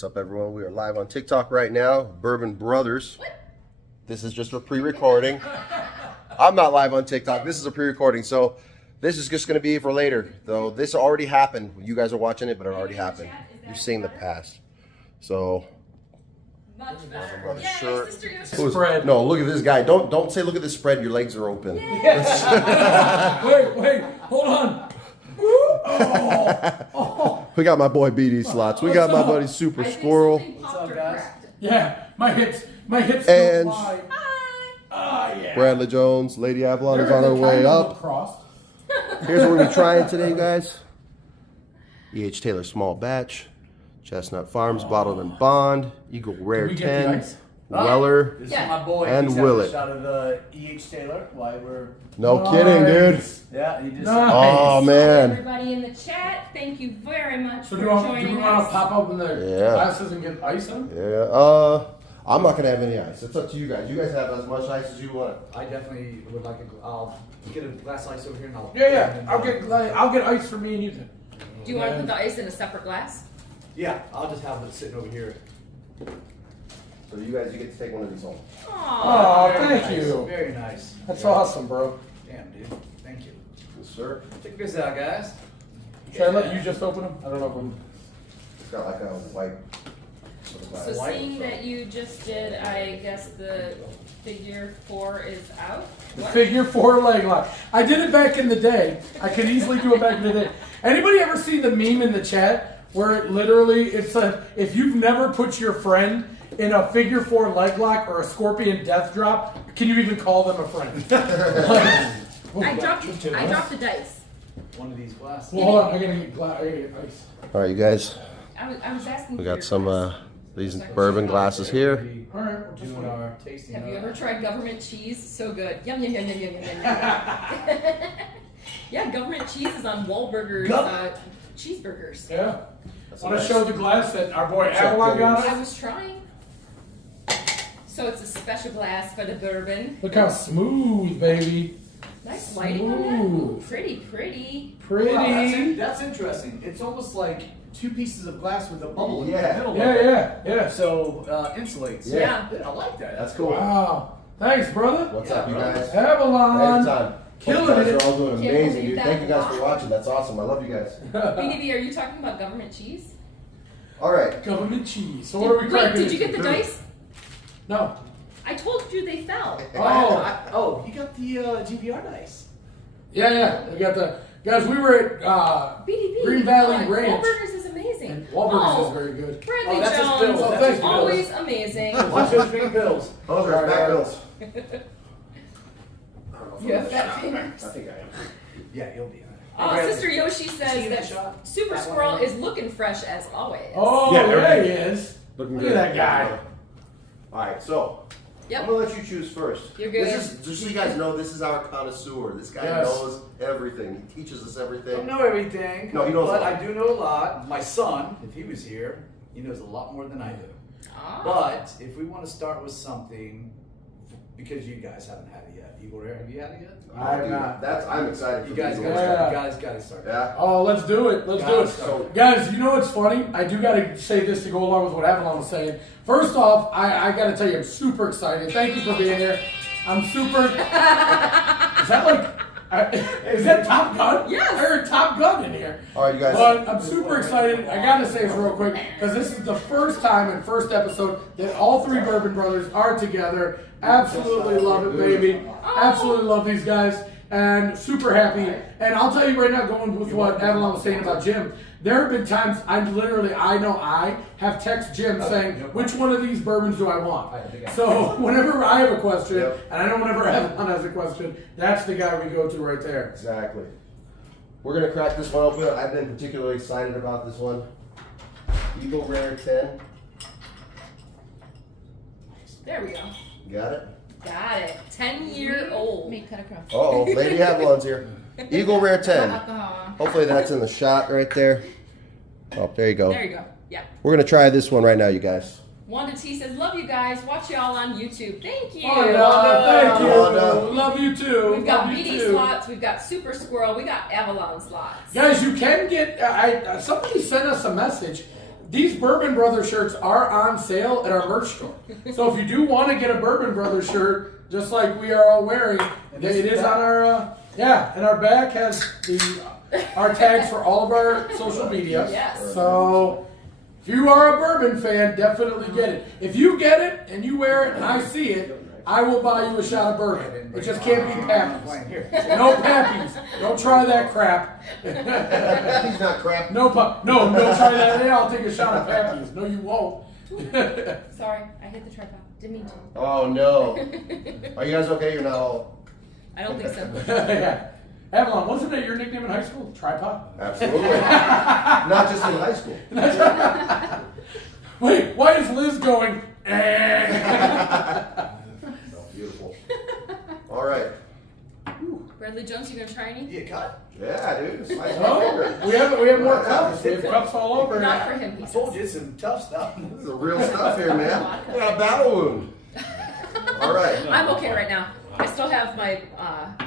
What's up, everyone? We are live on TikTok right now. Bourbon Brothers. This is just a pre-recording. I'm not live on TikTok. This is a pre-recording, so this is just going to be for later. Though this already happened. You guys are watching it, but it already happened. You're seeing the past. So. Much better. Brother, Yeah, sure. my sister used Spread. No, look at this guy. Don't say look at this spread. Your legs are open. Wait, hold on. We got my boy BD Slots. We got my buddy Super Squirrel. What's up, guys? Yeah, my hips And- don't lie. Yeah. Bradley Jones, Lady Avalon is on her They're way kind of up. crossed. Here's what we're gonna be trying today, guys. E.H. Taylor Small Batch, Chestnut Farms Bottled and Bond, Eagle Rare we get the 10, ice? Weller. This Yeah. is my boy. And He's Willet. Out of E.H. Taylor. Why we're No kidding, dude. Nice. yeah. He just Nice. Oh man. Everybody in the chat, thank you very much So for do we want joining to us. pop open the Yeah. glasses and get ice on? Yeah. I'm not gonna have any ice. It's up to you guys. You guys have as much ice as you want. I definitely would like I'll get a glass of ice over here and I'll. Yeah. I'll get ice for me and you. Then. Do you want to put the ice in a separate glass? Yeah. I'll just have it sitting over here. So you guys, you get to take one of these home. Aww. Oh, Very thank nice. you. Very nice. That's Yeah. awesome, bro. Damn, dude. Thank you. Yes, sir. Check this out, guys. Should I let you just open them? I don't know if I'm. It's got like a white. sort of So glass. seeing that you just did, I guess the figure 4 is out. The What? figure 4 leg lock. I did it back in the day. I could easily do it back in the day. Anybody ever see the meme in the chat where it literally it's a if you've never put your friend in a figure 4 leg lock or a scorpion death drop, can you even call them a friend? I dropped the dice. One of these glasses. Well, hold on, I gotta get ice. All right, you guys. I was asking. We for got your some glass. these bourbon glasses here. All right, we're just Doing waiting. our tasting. Have you ever tried government cheese? So good. Yum yum yum yum yum yum yum. Yeah, government cheese is on Wahlburgers cheeseburgers. Yeah. That's Want to nice. show the glass that our boy Check Avalon got I us? was trying. So it's a special glass for the bourbon. Look how smooth, baby. Nice lighting on that. Smooth. Ooh, pretty. Pretty. Wow, that's interesting. It's almost like two pieces of glass with a bubble in the middle. of it. Yeah. So insulates. Yeah. I like that. That's cool. Wow. Thanks, brother. What's up, you guys? Avalon. Anytime. Killing You guys it. are all doing Can't amazing, believe dude. that. Thank you guys for watching. That's awesome. I love you guys. BDB, are you talking about government cheese? All right. Government cheese. So what are we Wait, cracking? did you get the into? dice? No. I told you they fell. Oh. You got the GVR dice. Yeah. We got the guys. We were at BDB. Green Valley God, Ranch. Wahlburgers is amazing. and Wahlburgers Oh, is very good. Bradley Oh, that's his Jones, bills. Oh, thank you, always amazing. Watch those green pills. Those are back bills. You have fat fingers. I think I am. Yeah, you'll be. Sister Yoshi says Steven that shot. Super That one Squirrel right. is looking fresh as always. Oh, Yeah, there he is. Looking Look good. at that guy. All right, so Yep. I'm gonna let you choose first. You're good. This is just so you guys know. This is our connoisseur. This guy Yes. knows everything. He teaches us I everything. don't know everything. No, he knows a But lot. I do know a lot. My son, if he was here, he knows a lot more than I do. Ah. But if we want to start with something, because you guys haven't had it yet. Eagle Rare, have you had it yet? I have Dude, not. I'm excited. You for guys these got ones. Yeah. you guys got to start. Yeah. Oh, let's do it. Let's do it. So, Guys, you know what's funny? I do got to say this to go along with what Avalon was saying. First off, I got to tell you, I'm super excited. Thank you for being here. I'm super. Is that like? Is that Top Gun? Yes. I heard Top Gun in here. All right, you guys. But I'm super excited. I got to say this real quick because this is the first time and first episode that all three Bourbon Brothers are together. Absolutely love it, baby. Absolutely love these guys. And super happy. And I'll tell you right now, going with what Avalon was saying about Jim, there have been times I have text Jim saying, which one of these bourbons do I want? So whenever I have a question, Yep. and I know whenever Avalon has a question, that's the guy we go to right there. Exactly. We're gonna crack this one open. I've been particularly excited about this one. Eagle Rare 10. There we go. You got it? Got it. 10-year-old. Make cut across. Uh-oh, Lady Avalon's here. Eagle Rare 10. Alcohol. Hopefully that's in the shot right there. Oh, there you go. There you go. Yeah. We're gonna try this one right now, you guys. Wanda T says, love you guys. Watch y'all on YouTube. Thank you. Oh, Wanda, thank you. Wanda. Love you too. We've got Love you BD too. slots. We've got Super Squirrel. We got Avalon slots. Guys, you can get. Somebody sent us a message. These Bourbon Brothers shirts are on sale at our merch store. So if you do want to get a Bourbon Brothers shirt, just like we are all wearing, it is on our and our back has our tags for all of our social media. Yes. So if you are a bourbon fan, definitely get it. If you get it and you wear it and I see it, I will buy you a shot of bourbon. It just can't be Pappy's. No Pappy's. Don't try that crap. He's not crap. No, don't try that. Then I'll take a shot of Pappy's. No, you won't. Sorry, I hit the tripod. Didn't mean to. Oh no. Are you guys okay? You're not all. I don't think so. Yeah. Avalon, wasn't that your nickname in high school? Tripod? Absolutely. Not just in high school. Wait, why is Liz going? Oh, beautiful. All right. Bradley Jones, you gonna try any? You cut. Yeah, dude. Slice my Oh, finger. we have more cups. We have cups all over. Not for him. I told you it's some tough stuff. This is the real stuff here, man. I got a battle wound. All right. I'm okay right now. I still have my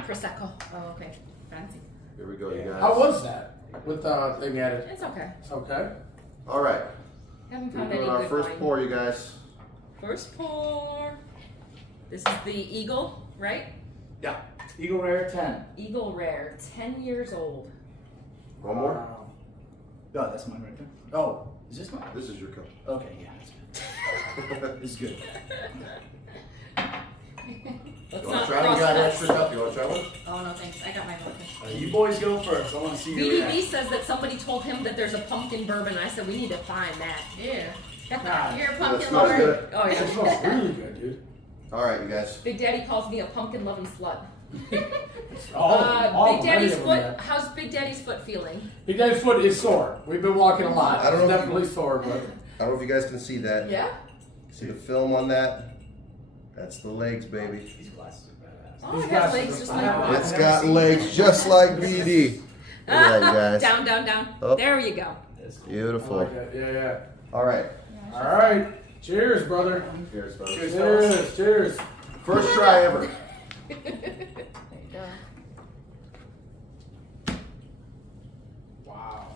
prosecco. Oh, okay. Fancy. Here we go, you guys. How was that with the thing at it? It's okay. It's okay. All right. Haven't We're found doing any our good first wine. pour, you guys. First pour. This is the Eagle, right? Yeah. Eagle Rare 10. Eagle Rare, 10 years old. One more. Wow. Oh, that's mine right there. Oh, is this mine? This is your cup. Okay, yeah, that's good. This is good. Let's You want not to try one? cross You got an paths. extra cup? You want to try one? Oh, no, thanks. I got my pumpkin. You boys go first. I want to see your BDB reaction. says that somebody told him that there's a pumpkin bourbon. I said, we need to find that. Yeah. Nah, You're a That pumpkin smells lover. good. Oh, it yeah. smells really good, dude. All right, you guys. Big Daddy calls me a pumpkin loving slut. All Big many Daddy's of them, foot. man. How's Big Daddy's foot feeling? Big Daddy's foot is sore. We've been walking a lot. I don't know It's if definitely sore, but I don't know if you guys can see that. Yeah. See the film on that? That's the legs, baby. These glasses are badass. Oh, These it has guys legs are just fine. like It's got legs just like BD. Look at that, you guys. Down, down, down. Oh. There you go. That's cool. I Beautiful. like that. Yeah. All right. All right. Cheers, brother. Cheers, folks. Cheers, fellas. Cheers. First try ever. There you go. Wow.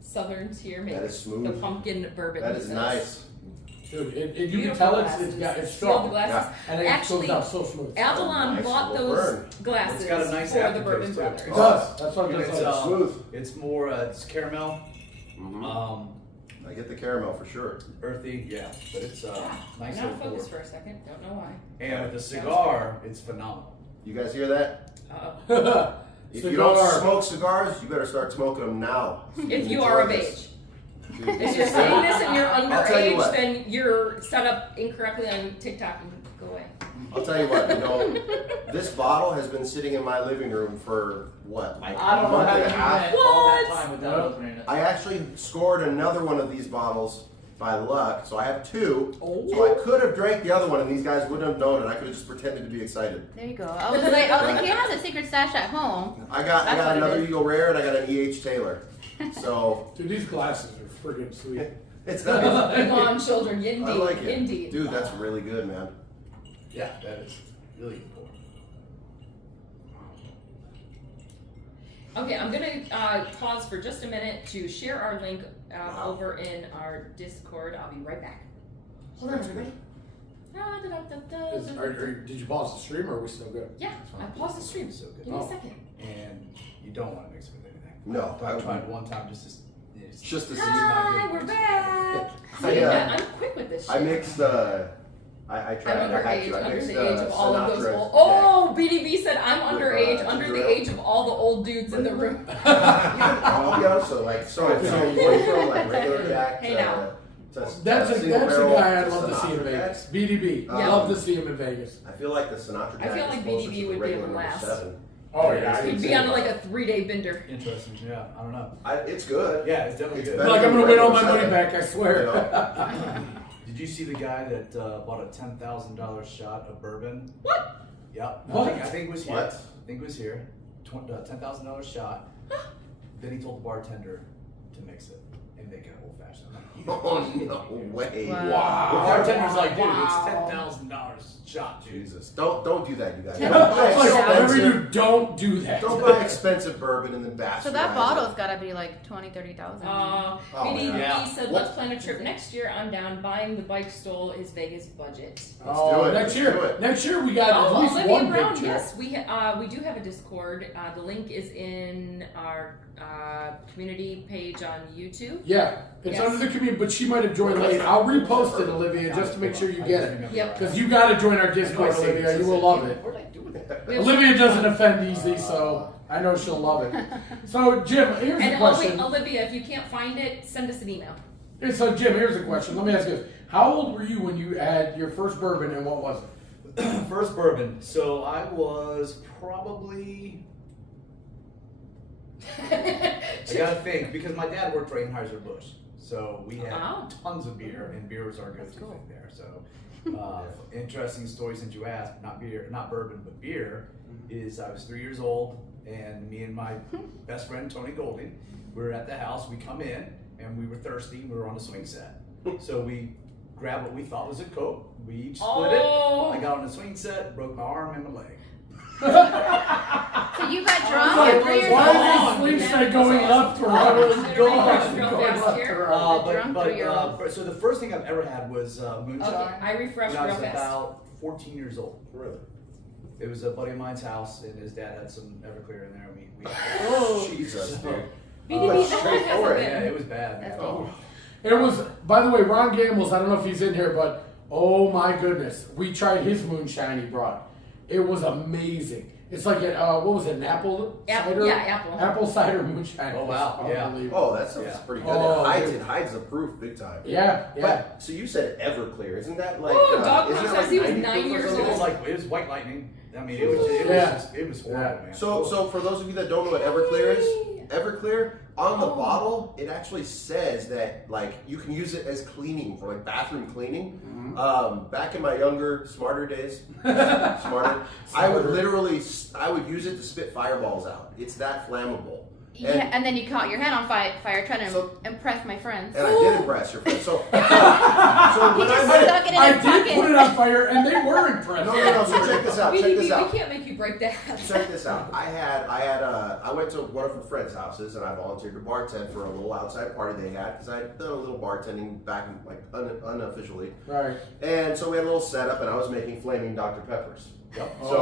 Southern Tier That makes is smooth. the pumpkin bourbon. That he is says. nice. Dude, you can Beautiful tell glasses. it's Sealed strong. glasses. And it Actually, goes down so smooth. Avalon Nice bought little those burn. glasses It's got a nice for the aftertaste, Bourbon too. Brothers. It does. That's what I'm It's, just saying. Smooth. It's more, it's caramel, Mhm. I get the caramel for sure. earthy, yeah, but it's nice Not little focused pour. for a second. Don't know why. And with the cigar, it's phenomenal. You guys hear that? Uh-oh. If you don't Cigar. smoke cigars, you better start smoking them now. If you are of Enjoy this. age. Dude, If this you're is saying great. this and you're I'll tell you underage, what. then you're set up incorrectly on TikTok and go away. I'll tell you what, this bottle has been sitting in my living room for what, like I a don't know month how and you a did half? that all that What? time without opening it. I actually scored another one of these bottles by luck, so I have two. Oh. So I could have drank the other one, and these guys wouldn't have known it. I could have just pretended to be excited. There you go. I was like, he has a secret stash at home. I That's got what it another is. Eagle Rare, and I got an E.H. Taylor. So Dude, these glasses are freaking sweet. it's nice. Big on children, indeed. I like it. Indeed. Dude, that's really good, man. Yeah, that is really cool. Okay, I'm gonna pause for just a minute to share our link Wow. over in our Discord. I'll be right back. Hold on, That's everybody. Did you pause the stream or are we still good? Yeah, I paused the stream. So good. Give me a Oh. second. And you don't want to mix it with anything. No, I tried one time just to. It's Just to see. Hi, we're back. I, See, uh, I'm quick with this shit. I mixed I tried. I'm I had underage, to. I under mixed, the age of all of those Sinatra. old. Oh, BDB said I'm With, underage, under the Drill. age of all the old dudes in the room. I'll be honest, so you went from like regular Jack Hey, now. to That's a single guy barrel I'd to love to see in Sinatra Vegas. BDB. Yeah. Love to see him in Vegas. I feel like the Sinatra I feel Jack like is closer BDB to would the be regular able to number last. 7. Oh yeah. He'd be on like a 3-day bender. interesting. Yeah, I don't know. It's good. Yeah, it's definitely good. better. Like I'm gonna win all my money Seven. back, I You swear. know? Did you see the guy that bought a $10,000 shot of bourbon? What? Yep. What? I think it was here. What? I think it was here. $10,000 shot. Then he told the bartender to mix it, and me make an old fashioned. Oh, no way. Wow. The bartender's like, dude, Wow. it's $10,000 shot, dude. Jesus. Don't do that, you guys. Yeah. Don't buy It's like whatever you expensive, do, don't do that. don't buy expensive bourbon and then bash So that bottle's gotta be like 20, 30,000. Oh, yeah. He said, What? let's plan a trip next year. I'm down. Buying the bike stole his Vegas budget. Let's do it. Next year. Do it. Next year we got at least Olivia one Brown, big trip. yes. We do have a Discord. The link is in our community page on YouTube. Yeah, it's Yes. under the community, but she might have joined late. I'll repost it, Olivia, just to make sure you get it. Yep. Because you got to join our Discord, Olivia. You will love it. What did I do with that? We have- Olivia doesn't offend easily, so I know she'll love it. So, Jim, here's a And question. Olivia, if you can't find it, send us an email. So, Jim, here's a question. Let me ask you this. How old were you when you had your first bourbon, and what was it? First bourbon. So I was probably. I gotta think because my dad worked for Anheuser-Busch, so we had Wow. tons of beer, and beer was our go-to thing there. So, interesting story since you asked, not beer, not bourbon, but beer, is I was 3 years old, and me and my best friend Tony Golding, we were at the house. We come in, and we were thirsty. We were on a swing set, so we grabbed what we thought was a Coke. We each split Oh. it. I got on the swing set, broke my arm and my leg. So you got drunk Like, at 3 years why old? is the swing set going left or right? I'm gonna Going refresh left, real going fast left here. or right? drunk 3-year-old. So the first thing I've ever had was moonshine. Okay, I refreshed when I was real fast. about 14 years old. Really? It was a buddy of mine's house, and his dad had some Everclear in there. And we Oh. Jesus, dude. BDB, that's how long straight has forward. it yeah, been? it was bad. That's man. dangerous. It was, by the way, Ron Gambles, I don't know if he's in here, but oh my goodness. We tried his moonshine he brought. It was amazing. It's like, what was it, an apple cider? Yeah, apple. Apple cider moonshine. Oh, wow, It's yeah. unbelievable. Oh, that sounds Yeah. pretty good. Oh, It hides the proof big time. Yeah, yeah. But, so you said Everclear, isn't that like? Oh, Dog isn't Food it says he was 90 9 proof or years something? It was old. like it was white lightning. I mean, it was Yeah. it was horrible, Yeah. man. So for those of you that don't know what Everclear is, Everclear on the Oh. bottle it actually says that like you can use it as cleaning for like bathroom cleaning. Back in my younger, smarter days, I would literally I would use it to spit fireballs out. It's that flammable. Yeah, and then you caught your head on fire trying to So- impress my friends. And I did impress your friend. So, so He when just I stuck it in I his did pocket. put it on fire, and they were impressed. no. So check this out. Check BDB, this out. we can't make you break that. Check this out. I went to one of her friends' houses and I volunteered to bartend for a little outside party they had because I'd done a little bartending back like unofficially. Right. And so we had a little setup and I was making flaming Dr. Peppers. Yep. So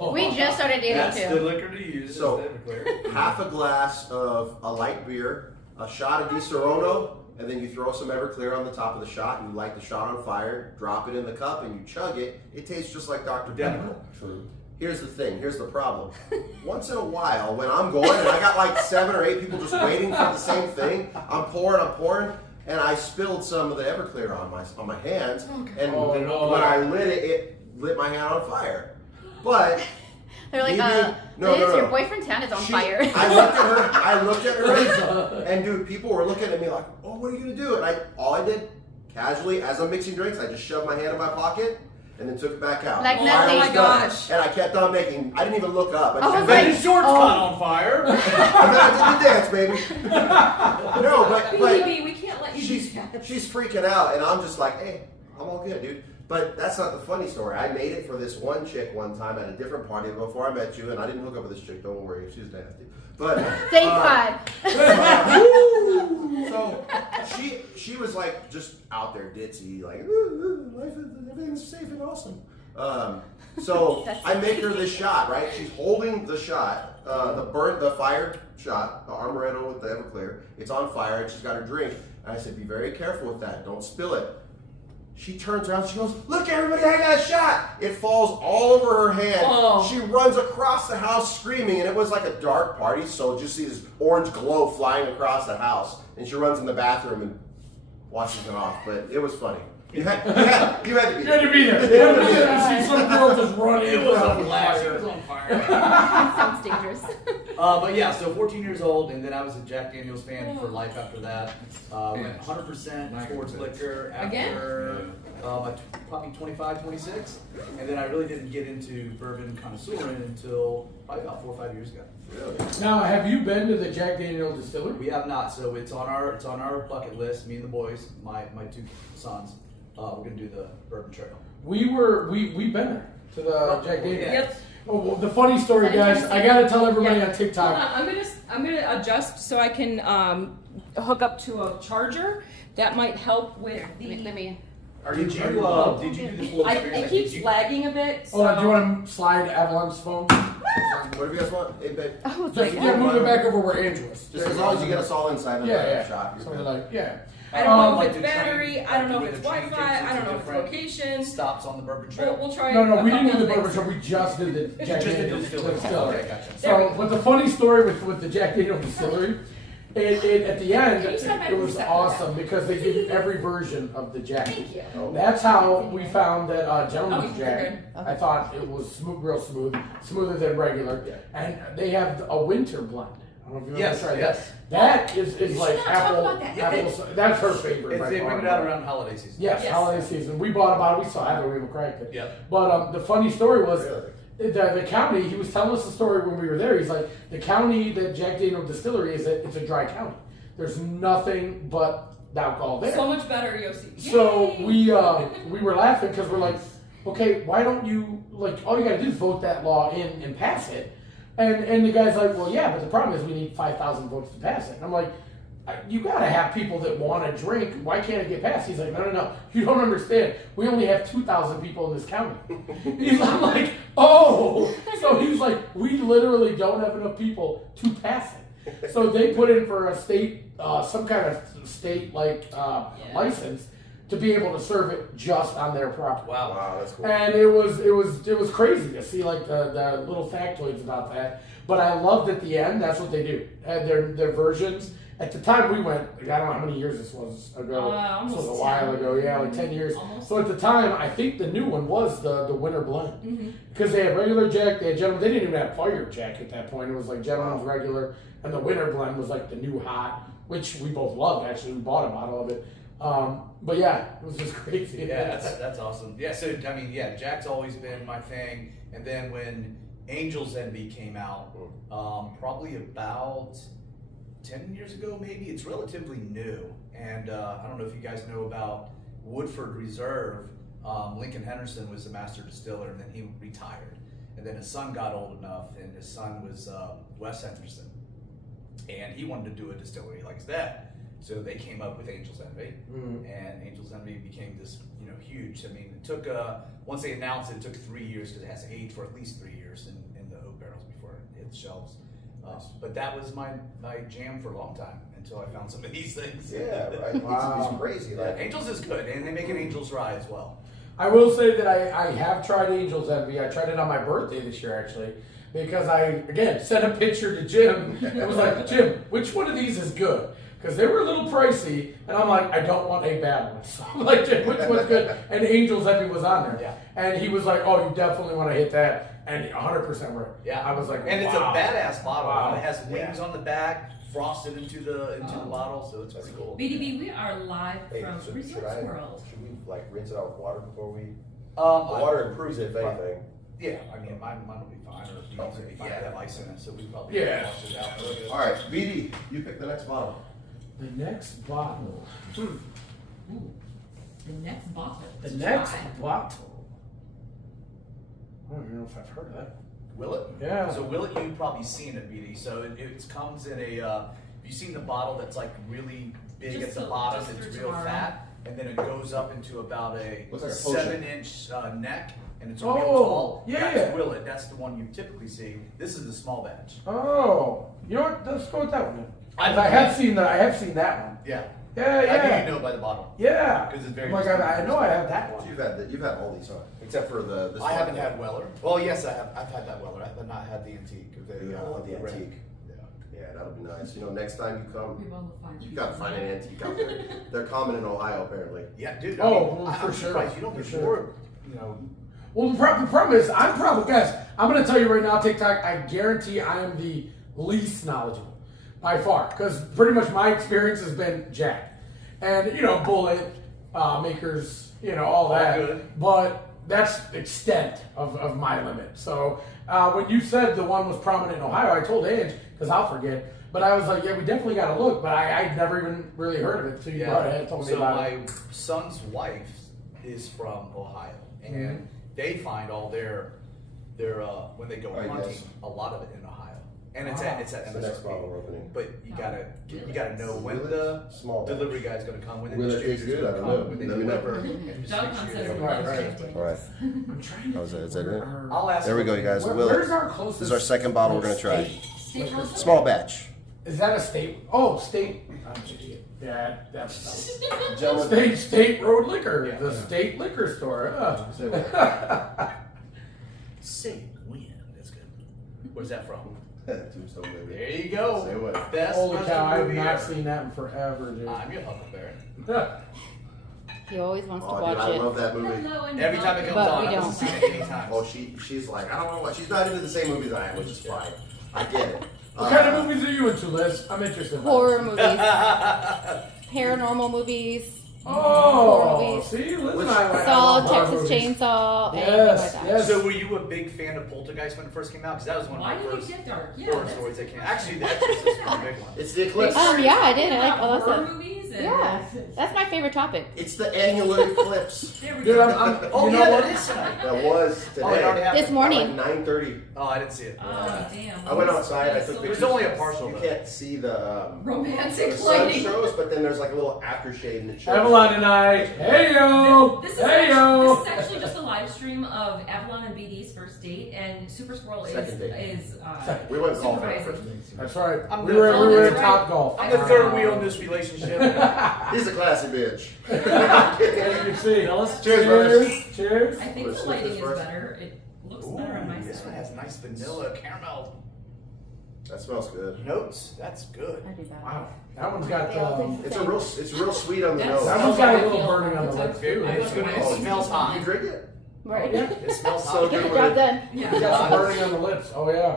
Oh. We just started dating That's too. the liquor to use. So- is Everclear. half a glass of a light beer, a shot of Di Serono, and then you throw some Everclear on the top of the shot and you light the shot on fire, drop it in the cup and you chug it. It tastes just like Dr. Pepper. Identical. True. Here's the thing, here's the problem. Once in a while, when I'm going and I got like 7 or 8 people just waiting for the same thing, I'm pouring, and I spilled some of the Everclear on my hands, and Oh, no. when I lit it, it lit my hand on fire. But They're like, maybe- no, Liz, no, no. your boyfriend's hand is on fire. I looked at her, and dude, people were looking at me like, "Oh, what are you gonna do?" And all I did, casually, as I'm mixing drinks, I just shoved my hand in my pocket. And then took it back out. Like The fire nothing. was Oh my done. gosh. And I kept on making. I didn't even look up. I I just was kept like- Then his shorts caught on fire. and then I did the dance, baby. No, but BDB, we can't let you she's do that. she's freaking out, and I'm just like, hey, I'm all good, dude. But that's not the funny story. I made it for this one chick one time at a different party before I met you, and I didn't hook up with this chick. Don't worry, she's nasty. But Thank God. so she was like just out there ditzy, like life is, everything's safe and awesome. So I make her this shot, right? She's holding the shot, the fire shot, the Amaretto with the Everclear. It's on fire, and she's got her drink. And I said, be very careful with that. Don't spill it. She turns around, she goes, look everybody, I got a shot! It falls all over her hand. Oh. She runs across the house screaming, and it was like a dark party, so just see this orange glow flying across the house. And she runs in the bathroom and washes it off, but it was funny. You had to be You had there. to be there. You had to be there. You see some girl just running. It was around a blast. fire. It was on fire. Sounds dangerous. But yeah, so 14 years old, and then I was a Jack Daniels fan for life after that. Went 100% towards liquor after probably 25, 26. And then I really didn't get into bourbon connoisseuring until probably about 4 or 5 years ago. Really? Now, have you been to the Jack Daniel's distillery? We have not, so it's on our bucket list. Me and the boys, my 2 sons, we're gonna do the bourbon trail. We've been there to the Jack Daniel's. Yeah. Yep. Oh, well, the funny story, guys. I gotta tell everybody on TikTok. Hold on, I'm gonna adjust so I can hook up to a charger. That might help with the. Let me. Did you do the full experience? It keeps lagging a bit. So. Oh, do you want to slide Avalon's phone? Whatever you guys want. Hey, babe. I was Just like, move it back over where Andrew is. Just as long as you get us all inside of the shop. You're Something good. like, yeah. I don't know Like if it's the train- battery. I don't know like if it's the train Wi-Fi. takes I don't know if different it's location. stops on the bourbon trail. We'll try. No, a we didn't do couple the of bourbon things. show. We just did the Jack Just did the Daniel's distillery. distillery. Okay, gotcha. There we So, go. but the funny story with the Jack Daniel's distillery, it at the end, Can you stop my it was receptor awesome because they give you every version of the Jack. Thank you. That's how we found that Gentleman's Oh, Jack. you're I thought it was real smooth, smoother than regular. And they have a winter blend. I don't know if you've ever tried yes. that. That is should like not talk apple. about that. Apple. That's her favorite. by They far. bring it out around holiday season. Yes, Yes. holiday season. We bought a bottle. We still have it. We haven't cracked it. Yeah. But the funny story was Really? the county. He was telling us the story when we were there. He's like, the county that Jack Daniel's distillery is, it's a dry county. There's nothing but alcohol there. So much better, Yossi. So Yay! we were laughing because we're like, okay, why don't you, like, all you gotta do is vote that law in and pass it. And the guy's like, well, yeah, but the problem is we need 5,000 votes to pass it. And I'm like, you gotta have people that want to drink. Why can't it get passed? He's like, no, you don't understand. We only have 2,000 people in this county. I'm like, oh. So he's like, we literally don't have enough people to pass it. So they put in for a state, some kind of state license to be able to serve it just on their property. Wow. Wow, that's cool. And it was crazy to see like the little factoids about that. But I loved at the end. That's what they do. Their versions. At the time we went, I don't know how many years this was ago. This was a Almost while 10. ago. Yeah, like 10 years. Almost. So at the time, I think the new one was the winter blend Mm-hmm. because they had regular Jack, they had Gentleman. They didn't even have Fire Jack at that point. It was like Gentleman's regular, and the winter blend was like the new hot, which we both loved. Actually, we bought a bottle of it. But yeah, it was just crazy. Yeah, that's awesome. Yeah, so I mean, yeah, Jack's always been my thing. And then when Angel's Envy came out, probably about 10 years ago, maybe. It's relatively new. And I don't know if you guys know about Woodford Reserve. Lincoln Henderson was the master distiller, and then he retired. And then his son got old enough, and his son was Wes Henderson. And he wanted to do a distillery like his dad. So they came up with Angel's Envy, and Angel's Envy became this, huge. I mean, it took once they announced it, it took 3 years because it has to age for at least 3 years in the oak barrels before it hits shelves. But that was my jam for a long time until I found some of these things. Yeah, right. Wow. It's crazy. Yeah, Like, Angel's is good, and they make an Angel's Rye as well. I will say that I have tried Angel's Envy. I tried it on my birthday this year, actually, because I, again, sent a picture to Jim. It was like, Jim, which one of these is good? Because they were a little pricey, and I'm like, I don't want a bad one. So I'm like, Jim, which one's good? And Angel's Envy was on there. Yeah. And he was like, oh, you definitely want to hit that. And 100% right. Yeah, I was like, and it's a wow. badass bottle. Wow. It has wings on the back, frosted into the bottle, so it's pretty cool. BDB, we are live hey, from should Resorts World. we like rinse it out with water before we? The I- water improves it, if anything. Yeah, I mean, mine will be fine, or if yours will be fine. I have ice in it, so we probably Yeah. wash it out real good. All right, BD, you pick the next bottle. The next bottle. Ooh. The next bottle. The to next try. bottle. I don't even know if I've heard of that. Willet? Yeah. So Willet, you've probably seen it, BD. So it comes in a, have you seen the bottle that's like really big Just at the to- bottom? just It's for real tomorrow. fat, and then it goes up into about a Looks like a potion. 7-inch neck, and it's a Oh, real tall. yeah, That's yeah. Willet. That's the one you typically see. This is the small batch. Oh, you know what? Let's go with that one. Then. I 'Cause I have seen that. I have seen that one. Yeah. Yeah, I yeah. think you know by the bottle. Yeah. 'Cause it's very Oh my God, I know I have that one. You've had all these, huh? Except for the. This I haven't one. had Weller. Well, yes, I have. I've had that Weller. I have not had the antique. The red. antique. Yeah. Yeah, that'll be nice. Next time you come, We will find you gotta find an antique out there. They're common in Ohio, apparently. Yeah, dude. Oh, I'm for sure. surprised you don't For get sure. more. Well, the problem is, guys, I'm going to tell you right now, TikTok, I guarantee I am the least knowledgeable by far, because pretty much my experience has been Jack, and Bullet, Makers, all that. good. But that's the extent of my limit. So when you said the one was prominent in Ohio, I told Ange, because I'll forget. But I was like, yeah, we definitely got to look. But I'd never even really heard of it until you brought it and told me So about my it. son's wife is from Ohio, and they find all their when they go I hunting, guess. a lot of it in Ohio, and it's Ah. at It's the next bottle we're MSRP. opening. But you gotta know when Will the it? Small batch. delivery guy's gonna come, when the Will it taste distributor's good? I gonna don't know. come, when they Let me know. deliver. and just John make sure considers that- Right, right. it. All right. I'm trying to How's that? Is that think it? where- I'll ask There we go, him. you guys. Where's our closest? This is our second bottle we're gonna try. State road Small batch. Is that a state? Oh, state. I'm an idiot. Yeah, that's Gentlemen, State Road Liquor, Yeah. the state liquor store. Say when. That's good. Where's that from? Tombstone, baby. There you go. Say what? Best Holy cow! I have movie not ever. seen that in forever, dude. I'm your Huckleberry. He always wants to Oh, dude, watch I it. love that movie. Hello and Every time it comes But on, we I don't. listen to it anytime. Oh, she's like, I don't want to watch. She's not into the same movies I am, which is fine. I get it. What kind of movies are you into, Liz? I'm interested. Horror movies, paranormal movies, Oh, movies. see, Liz Which- and I went Saw, out on horror Texas movies. Chainsaw, anything Yes, like that. yes. So were you a big fan of Poltergeist when it first came out? Because that was one of Why my did it first get dark? Yeah, horror that's stories a that good came. question. Actually, The Exorcist was a big one. It's the eclipse. Yeah, I did. I like all that horror stuff. movies and Yeah, that's my favorite topic. It's the annular eclipse. There we Dude, go. I'm Oh you yeah, know that what? is tonight. That was today. Oh, it already happened. This morning. Like 9:30. Oh, I didn't see it. Oh, damn. I went outside. I took So pictures. There's only a partial. You can't see the romantic the sun lighting. shows, but then there's like a little aftershade and it shows. Avalon tonight. Hey yo, This is, hey actually, yo. this is actually just a live stream of Avalon and BD's first date, and Super Squirrel Second date. is We went golfing supervising. first thing. That's right. I'm we the- were, oh, we were that's at right. Top Golf. I'm the third wheel in this relationship. He's a classy bitch. As you can see. Cheers, brothers. Cheers. I think Let's the look lighting this is first. better. It looks Ooh, better on my this one side. has nice vanilla caramel That smells good. notes. That's good. I do that. Wow, that one's got. They all taste It's real sweet on the That's- nose. That one's got a little burning on the lips too. It's good. It smells hot. You drink it? Right. Yeah. It smells So hot. Get the good job with done. You Yeah. got some burning on the lips. Oh yeah,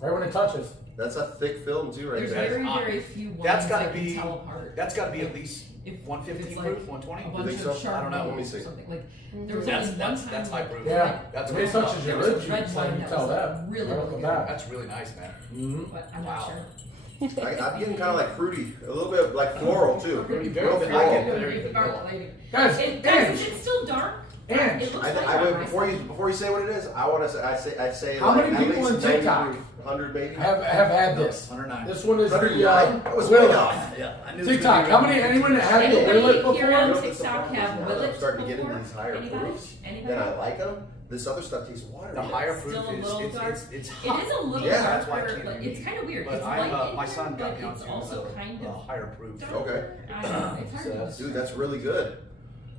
right when it touches. That's a thick film too, right There's there. very, hot. very few ones That's gotta that can be- tell apart. That's got to be at least If 115 it's proof, like 120. a bunch think of so? Chardonnay I don't know. Let me see. or something. Like there was That's only one that's time that's high like, proof. Yeah. That's When it good touches stuff. your There was a lips, you red can wine that tell was, like, that. really, right off really the good. bat. That's really nice, man. Mm-hmm. but I'm Wow. not sure. I'm getting kind of like fruity, a little bit like floral too. Very, Real very- I floral. get very Dark vanilla. lighting. Guys, And guys, is Ange, it still dark? Ange, It looks like I on would my before side. you say what it is. I want to say I say How like many at people least in 90 TikTok proof, 100 maybe. have had this. 109. This one is the 109? That was way Willet. off. Yeah, I knew it was TikTok. gonna How be many? around Anyone that had the Anybody Willet here before? on That's the TikTok problem have now that I'm Willets starting to get into before? these higher Anybody? proofs. Anybody? Then I like them. This other stuff tastes watery. The higher proof Still a is little dark. it's It hot. is a little Yeah, that's why I darker, can't but read. it's kind of weird. But It's I'm light in my here, son got but me it's onto also kind of higher proof. dark. Okay. I don't know. It's hard to Dude, describe. that's really good.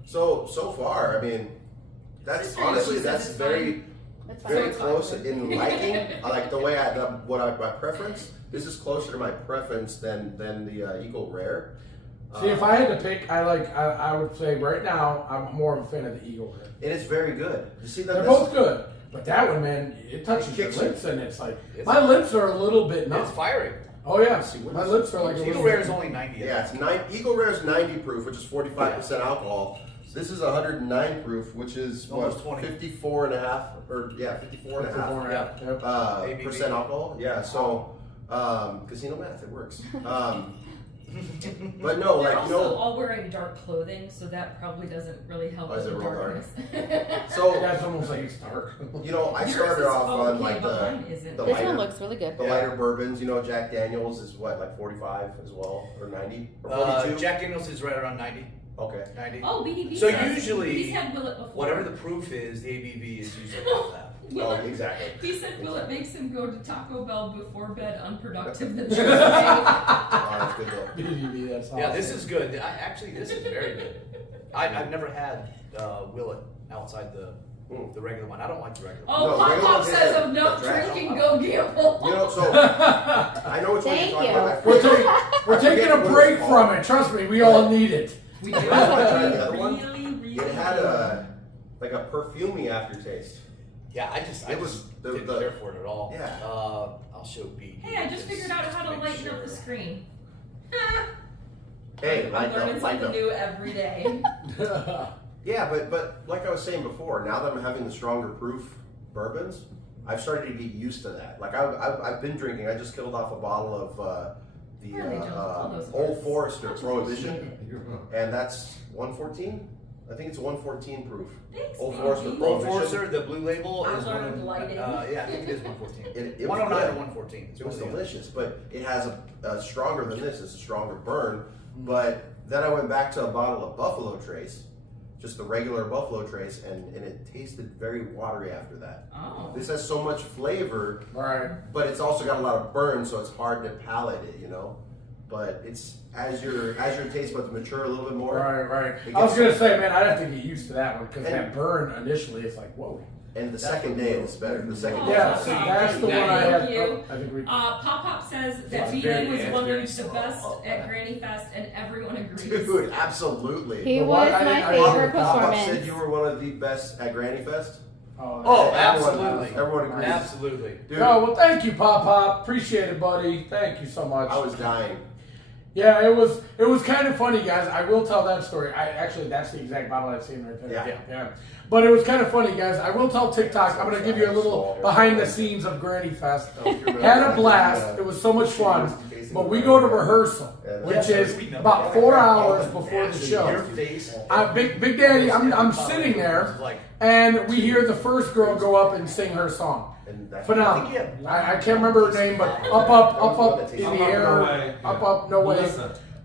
So far, I mean, that's Sister honestly usually that's says it's very That's fine. very it's close fine. in liking. I like the way my preference. This is closer to my preference than the Eagle Rare. See, if I had to pick, I would say right now I'm more of a fan of the Eagle Rare. It is very good. You see that? They're that's- both good, but that one, man, it touches your kicks you. lips and it's like It's- my lips are a little bit It's numb. fiery. Oh yeah, what my is- lips are like a Eagle little. Rare is only 90. Yeah, it's Eagle Rare is 90 proof, which is 45% alcohol. This is 109 proof, which is Almost what 20. 54 and a half, or yeah, 54 and a half. Yep. ABV. Percent alcohol. Yeah, so casino math, it works. But no, They're like also all wearing dark clothing, so that probably doesn't really help Oh, with is it the real dark? darkness. so That's almost like it's dark. I Yours started is off on okay, like but the mine isn't. the This lighter, one looks really good. the lighter bourbons. Jack Daniels is what, like 45 as well, or 90 or 42. Jack Daniels is right around 90. Okay. 90. Oh, BDB So says usually, he's had Willet before. Whatever the proof is, the ABV is usually about that. Oh, Willet, exactly. he said Willet makes him go to Taco Bell before bed unproductive the next day. Oh, that's good though. BDB, that's awesome. Yeah, this is good. Actually, this is very good. I've never had Willet outside the regular one. I don't like the regular one. Oh, No, Pop regular Pop ones says have enough the trash. drinking, go gamble. So I know which one Thank you're talking you. about. We're taking a break from it. Trust me, we all need it. We do. The other one, Really, it had a like a perfumey aftertaste. Yeah, I It was the- didn't the- care for it at all. Yeah. I'll show BD. Hey, I just figured out how to lighten up the screen. Hey, I'm light learning up, light something up. new every day. Yeah, but like I was saying before, now that I'm having the stronger proof bourbons, I've started to get used to that. Like I've been drinking. I just killed off a bottle of the Why are they jumping all those Old words? Forester Just Prohibition, appreciate and that's 114. I think it's a 114 proof. Thanks, Old baby. Forester Old Prohibition. Forester, the blue label I is one learned of lighting. yeah, I think it is 114. It was 109 good. or 114. It's It was really good. delicious, but it has a stronger than this. It's a stronger burn. But then I went back to a bottle of Buffalo Trace, just the regular Buffalo Trace, and it tasted very watery after that. Oh. This has so much flavor, Right. but it's also got a lot of burn, so it's hard to palate it, you know. But it's as your taste buds mature a little bit more. Right. It I was gets- gonna say, man, I'd have to get used to that one because And- that burn initially is like, whoa. And the second day it's better. The second day. Yeah, it's see, better. that's the one I Thank had. you. Oh, I think we. Pop Pop says that It's BD very- was it's one very of the soft. best at Granny Fest, and everyone agrees. Dude, absolutely. He The was one I my didn't- I favorite didn't- Pop said performance. you were one of the best at Granny Fest. Oh, Everyone- absolutely. Everyone agrees. Absolutely. Dude, Oh, well, thank you, Pop Pop. Appreciate it, buddy. Thank you so much. I was dying. Yeah, it was kind of funny, guys. I will tell that story. That's the exact bottle I've seen right there. Yeah. But it was kind of funny, guys. I will tell TikTok. I'm gonna give you a little behind the scenes of Granny Fest. Had a blast. It was so much fun. But we go to rehearsal, which is about 4 hours before the Your show. face. Big Daddy, I'm sitting there, and we hear the first girl go up and sing her song. And that- Phenomenal. I can't remember her name, but up in the air, up, no way.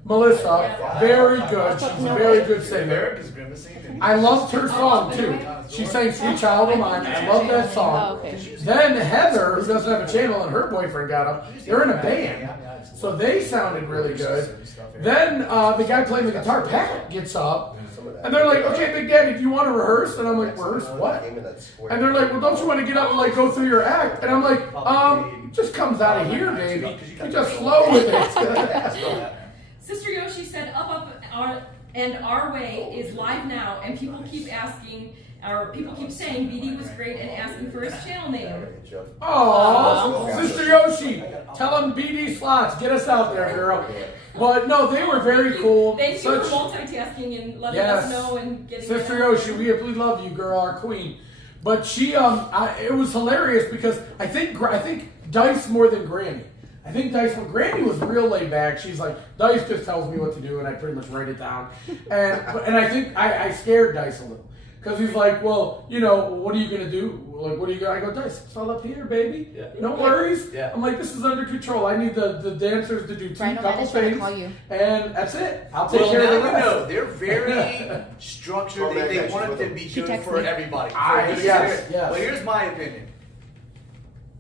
Melissa, very good. She's a very good singer. Eric is grimacing. I loved her song too. She sang "Sweet Child of Mine." I love that Oh, song. okay. Then Heather, who doesn't have a channel, and her boyfriend got up. They're in a band, so they sounded really good. Then the guy playing the guitar, Pat, gets up, and they're like, "Okay, Big Daddy, do you want to rehearse?" And I'm like, "Rehearse what?" And they're like, "Well, don't you want to get up and like go through your act?" And I'm like, "Just comes out of here, baby. You just flow with it." Sister Yoshi said, Our Way is live now, and people keep asking, or people keep saying BD was great and asking for his channel name. Oh, Sister Yoshi, tell them BD slots. Get us out there, girl. But no, they were very cool. Thank you for Such- multitasking and letting Yes. us know and getting Sister it. Yoshi, we love you, girl, our queen. But she, it was hilarious because I think Dice more than Granny. I think Dice, when Granny was real laid back, she's like, Dice just tells me what to do and I pretty much write it down. And I think I scared Dice a little. Because he's like, well, you know, what are you going to do? Like, what are you going to, I go, Dice, it's all up here, baby. Yeah. No worries. Yeah. I'm like, this is under control. I need the dancers to do Rhino couple Matt is trying to things. call you. And that's it. I'll take Well, care now of the you rest. know they're very structured. They want it to be She good texted for me. everybody. For Ah, a good yes, experience. yes. But here's my opinion.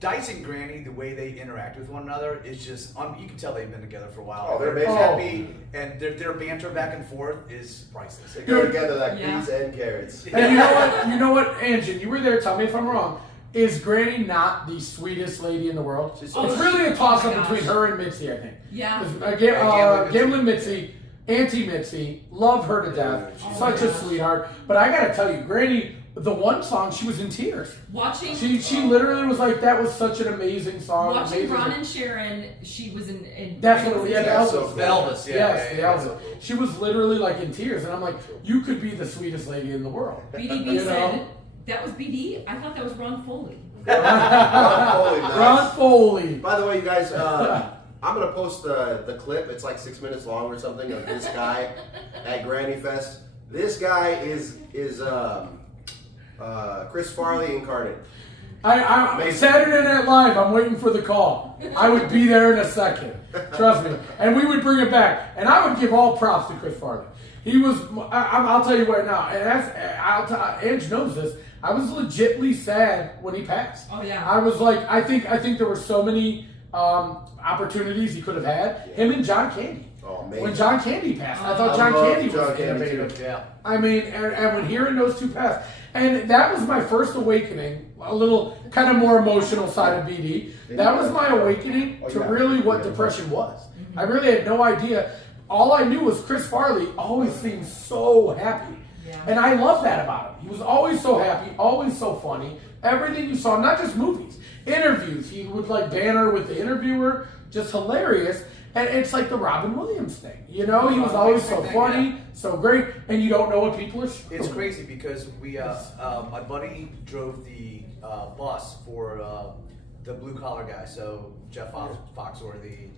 Dice and Granny, the way they interact with one another is just, you can tell they've been together for a while. Oh, they're They're amazing. happy, and their banter back and forth is priceless. They go Dude. together like Yeah. peas and carrots. And you know what, Angie, you were there, tell me if I'm wrong. Is Granny not the sweetest lady in the world? She's It's so- really a toss-up Oh my between gosh. her and Mitzi, I think. Yeah. Gambling Mitzi, Auntie Mitzi, love her to death. Oh Such my a gosh. sweetheart. But I gotta tell you, Granny, the one song, she was in tears. Watching She literally was like, that was such an amazing song. watching amazing. Ron and Sharon, she was in Definitely, yeah, the Yeah, Elvis. so The Elvis, yeah. Yes, the yeah, Elvis. She was literally like in tears, and I'm like, you could be the sweetest lady in the world. BDB You said know? that was BD. I thought that was Ron Foley. Ron Foley, nice. Ron Foley. By the way, you guys, I'm gonna post the clip. It's like 6 minutes long or something of this guy at Granny Fest. This guy is Chris Farley incarnate. Amazing. Saturday Night Live, I'm waiting for the call. I would be there in a second. Trust me. And we would bring it back. And I would give all props to Chris Farley. He was, I'll tell you right now, and Ange knows this, I was legitly sad when he passed. Oh, yeah. I was like, I think there were so many opportunities he could have had. Him and John Candy. Oh, amazing. When John Candy passed, I thought I John love Candy John was Candy, innovative. too. Yeah. I mean, and when hearing those two pass, and that was my first awakening, a little kind of more emotional side of BD. That was my awakening to really what depression was. I really had no idea. All I knew was Chris Farley always seemed so happy. Yeah. And I love that about him. He was always so happy, always so funny. Everything you saw, not just movies, interviews. He would like banter with the interviewer, just hilarious. And it's like the Robin Williams thing, you know. He was always so funny, so great, and you don't know what people are. It's crazy because we, my buddy drove the bus for the blue collar guy. So Jeff Foxworthy,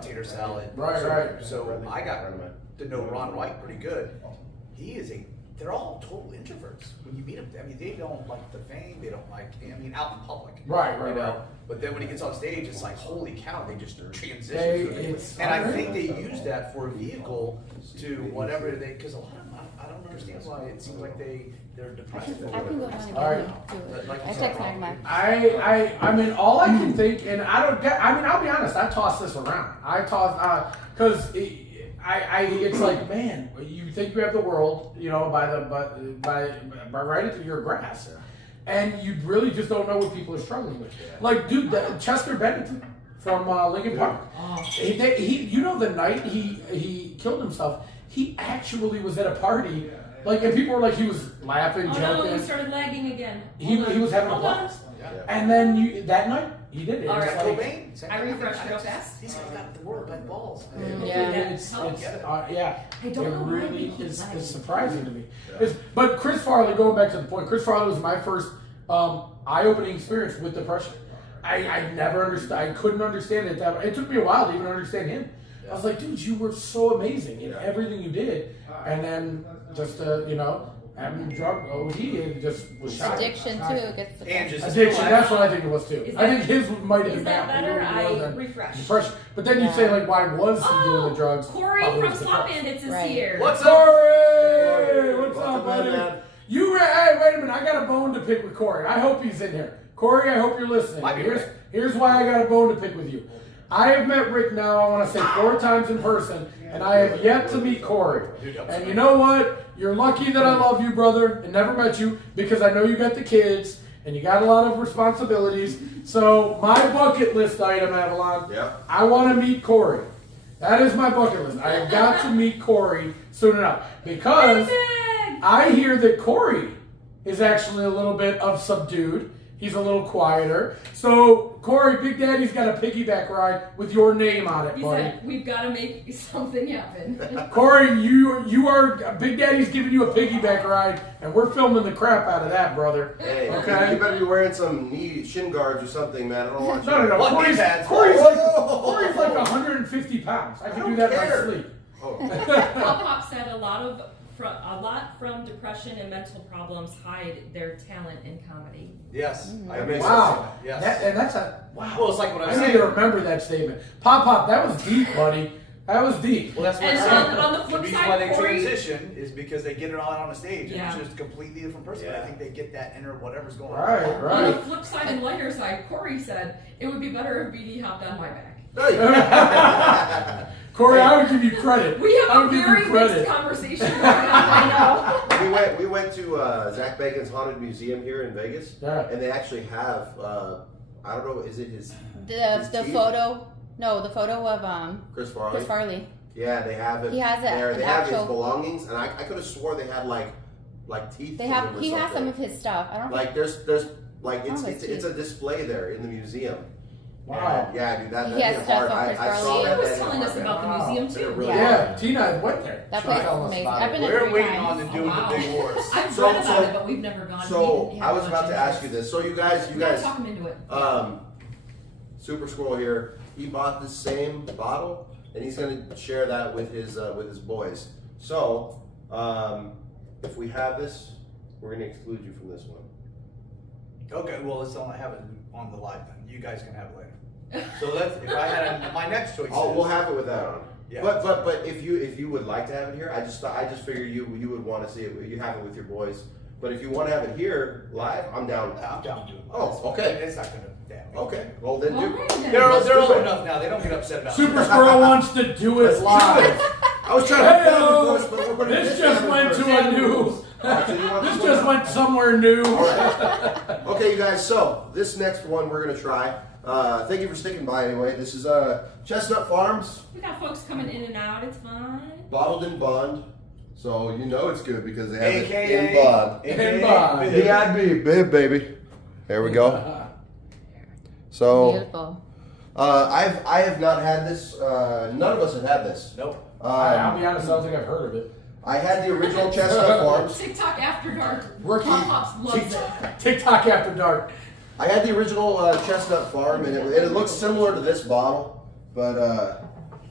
Tater Salad. Right. So I got to know Ron White pretty good. They're all total introverts. When you meet them, I mean, they don't like the fame. They don't like, out in public. Right. But then when he gets on stage, it's like, holy cow, they just transition. And I think they use that for a vehicle to whatever because a lot of them, I don't understand why it seems like they're depressed. I can go down and All get right. him too. Like you I said, text Magma. I mean, all I can think, and I'll be honest, I toss this around. Because it's like, man, you think you have the world, you know, by right into your grasp, and you really just don't know what people are struggling with. Like, dude, Chester Bennington from Linkin Park. He the night he killed himself, he actually was at a party, like, and people were like, he was laughing, joking. Oh no, he started lagging again. He was having a blast. And then that night, he did it. All It's right, like, I refreshed real fast. These guys got the world by balls. Yeah. It's I don't know why really we keep is lagging. surprising to me. But Chris Farley, going back to the point, Chris Farley was my first eye-opening experience with depression. I never understood. I couldn't understand it that way. It took me a while to even understand him. I was like, dude, you were so amazing in everything you did, and then just having drug OD and just was shot. Addiction too gets the And just Addiction, that's what I think it was too. Is I think that- his might have Is been that better? more I than refreshed. depression. But then you say, like, why was he doing the drugs? Corey Probably from was Slop depressed. Bandits is Right. here. What's up? Corey! What's Welcome up, buddy? in, man. Hey, wait a minute. I got a bone to pick with Corey. I hope he's in here. Corey, I hope you're listening. Might be Rick. Here's why I got a bone to pick with you. I have met Rick now, I want to say 4 times in person, and I have yet to meet Corey. And you know what? You're lucky that I love you, brother, and never met you, because I know you got the kids, and you got a lot of responsibilities. So my bucket list item, Avalon, I want to meet Corey. That is my bucket list. I have got to meet Corey soon enough. Because I hear that Corey is actually a little bit of subdued. He's a little quieter. So, Corey, Big Daddy's got a piggyback ride with your name on it, He buddy. said, we've got to make something happen. Corey, you are, Big Daddy's giving you a piggyback ride, and we're filming the crap out of that, brother. Hey, Okay? you better be wearing some shin guards or something, man. I don't want you. No. What Corey's, knee pads? Corey's Whoa. like 150 pounds. I can don't do that in care. my sleep. Pop Pop said a lot from depression and mental problems hide their talent in comedy. Yes. I That makes Wow. Yes. That's a, wow. Well, it's like what I was I need saying. to remember that statement. Pop, that was deep, buddy. That was deep. Well, that's what And I'm saying. on the flip reason side, why they Corey- transition is because they get it all out on the stage, and Yeah. it's just a completely different person. But I think they get that inner whatever's going on. Right. On the flip side and lighter side, Corey said, it would be better if BD hopped on my back. Corey, I would give you credit. We I have a would give you very credit. mixed conversation going on right now. We went to Zach Bacon's Haunted Museum here in Vegas, Yeah. and they actually have I don't know, is it his The teeth? photo. No, the photo of Chris Farley? Chris Farley. Yeah, they have it. He has it, there. an They have actual- his belongings, and I could have swore they had like teeth. They in have. them or He has some something. of his stuff. I don't. Like there's like Oh, it's his it's teeth. a display there in the museum. Wow. And, yeah, dude, that'd He has be stuff hard. of Chris I saw Farley. that. Tina was that telling hit us hard, about man. the museum They're too. really Yeah. good. Tina went there. That She place told is us amazing. about I've it. been there We're 3 waiting times. on to doing Wow. the big horse. I've So- read about so- it, but we've never gone. So We I was haven't about gone to ask you this. So you guys, We gotta talk him into it. Super Squirrel here. He bought the same bottle, and he's gonna share that with his boys. So if we have this, we're gonna exclude you from this one. Okay, well, let's only have it on the live then. You guys can have it later. So if I had my next choice. Oh, is- we'll have it with that on. Yeah. But if you would like to have it here, I just figured you would want to see it. You have it with your boys. But if you want to have it here live, I'm down. I'm down to do it. Oh, okay. It's not gonna damage. Okay. Well then, All do. right, then. They're Let's old do it. enough now. They don't get upset about Super it. Squirrel wants to do it live. I was trying to Hey-o. film it, but This just went to a new. Alright, so you want This this just one? went somewhere new. Okay, you guys. So this next one we're gonna try. Thank you for sticking by. Anyway, this is Chestnut Farms, We got folks coming in and out. It's fine. bottled in bond. So you know it's good because they have it in AKA bond. In bond. BIB, bib baby. There we go. So, Beautiful. I have not had this. None of us have had this. Nope. I'll be honest, I don't think I've heard of it. I had the original Chestnut Farms. TikTok after dark. Rookie. Pop-Pops loves it. TikTok after dark. I had the original Chestnut Farm, and it looks similar to this bottle, but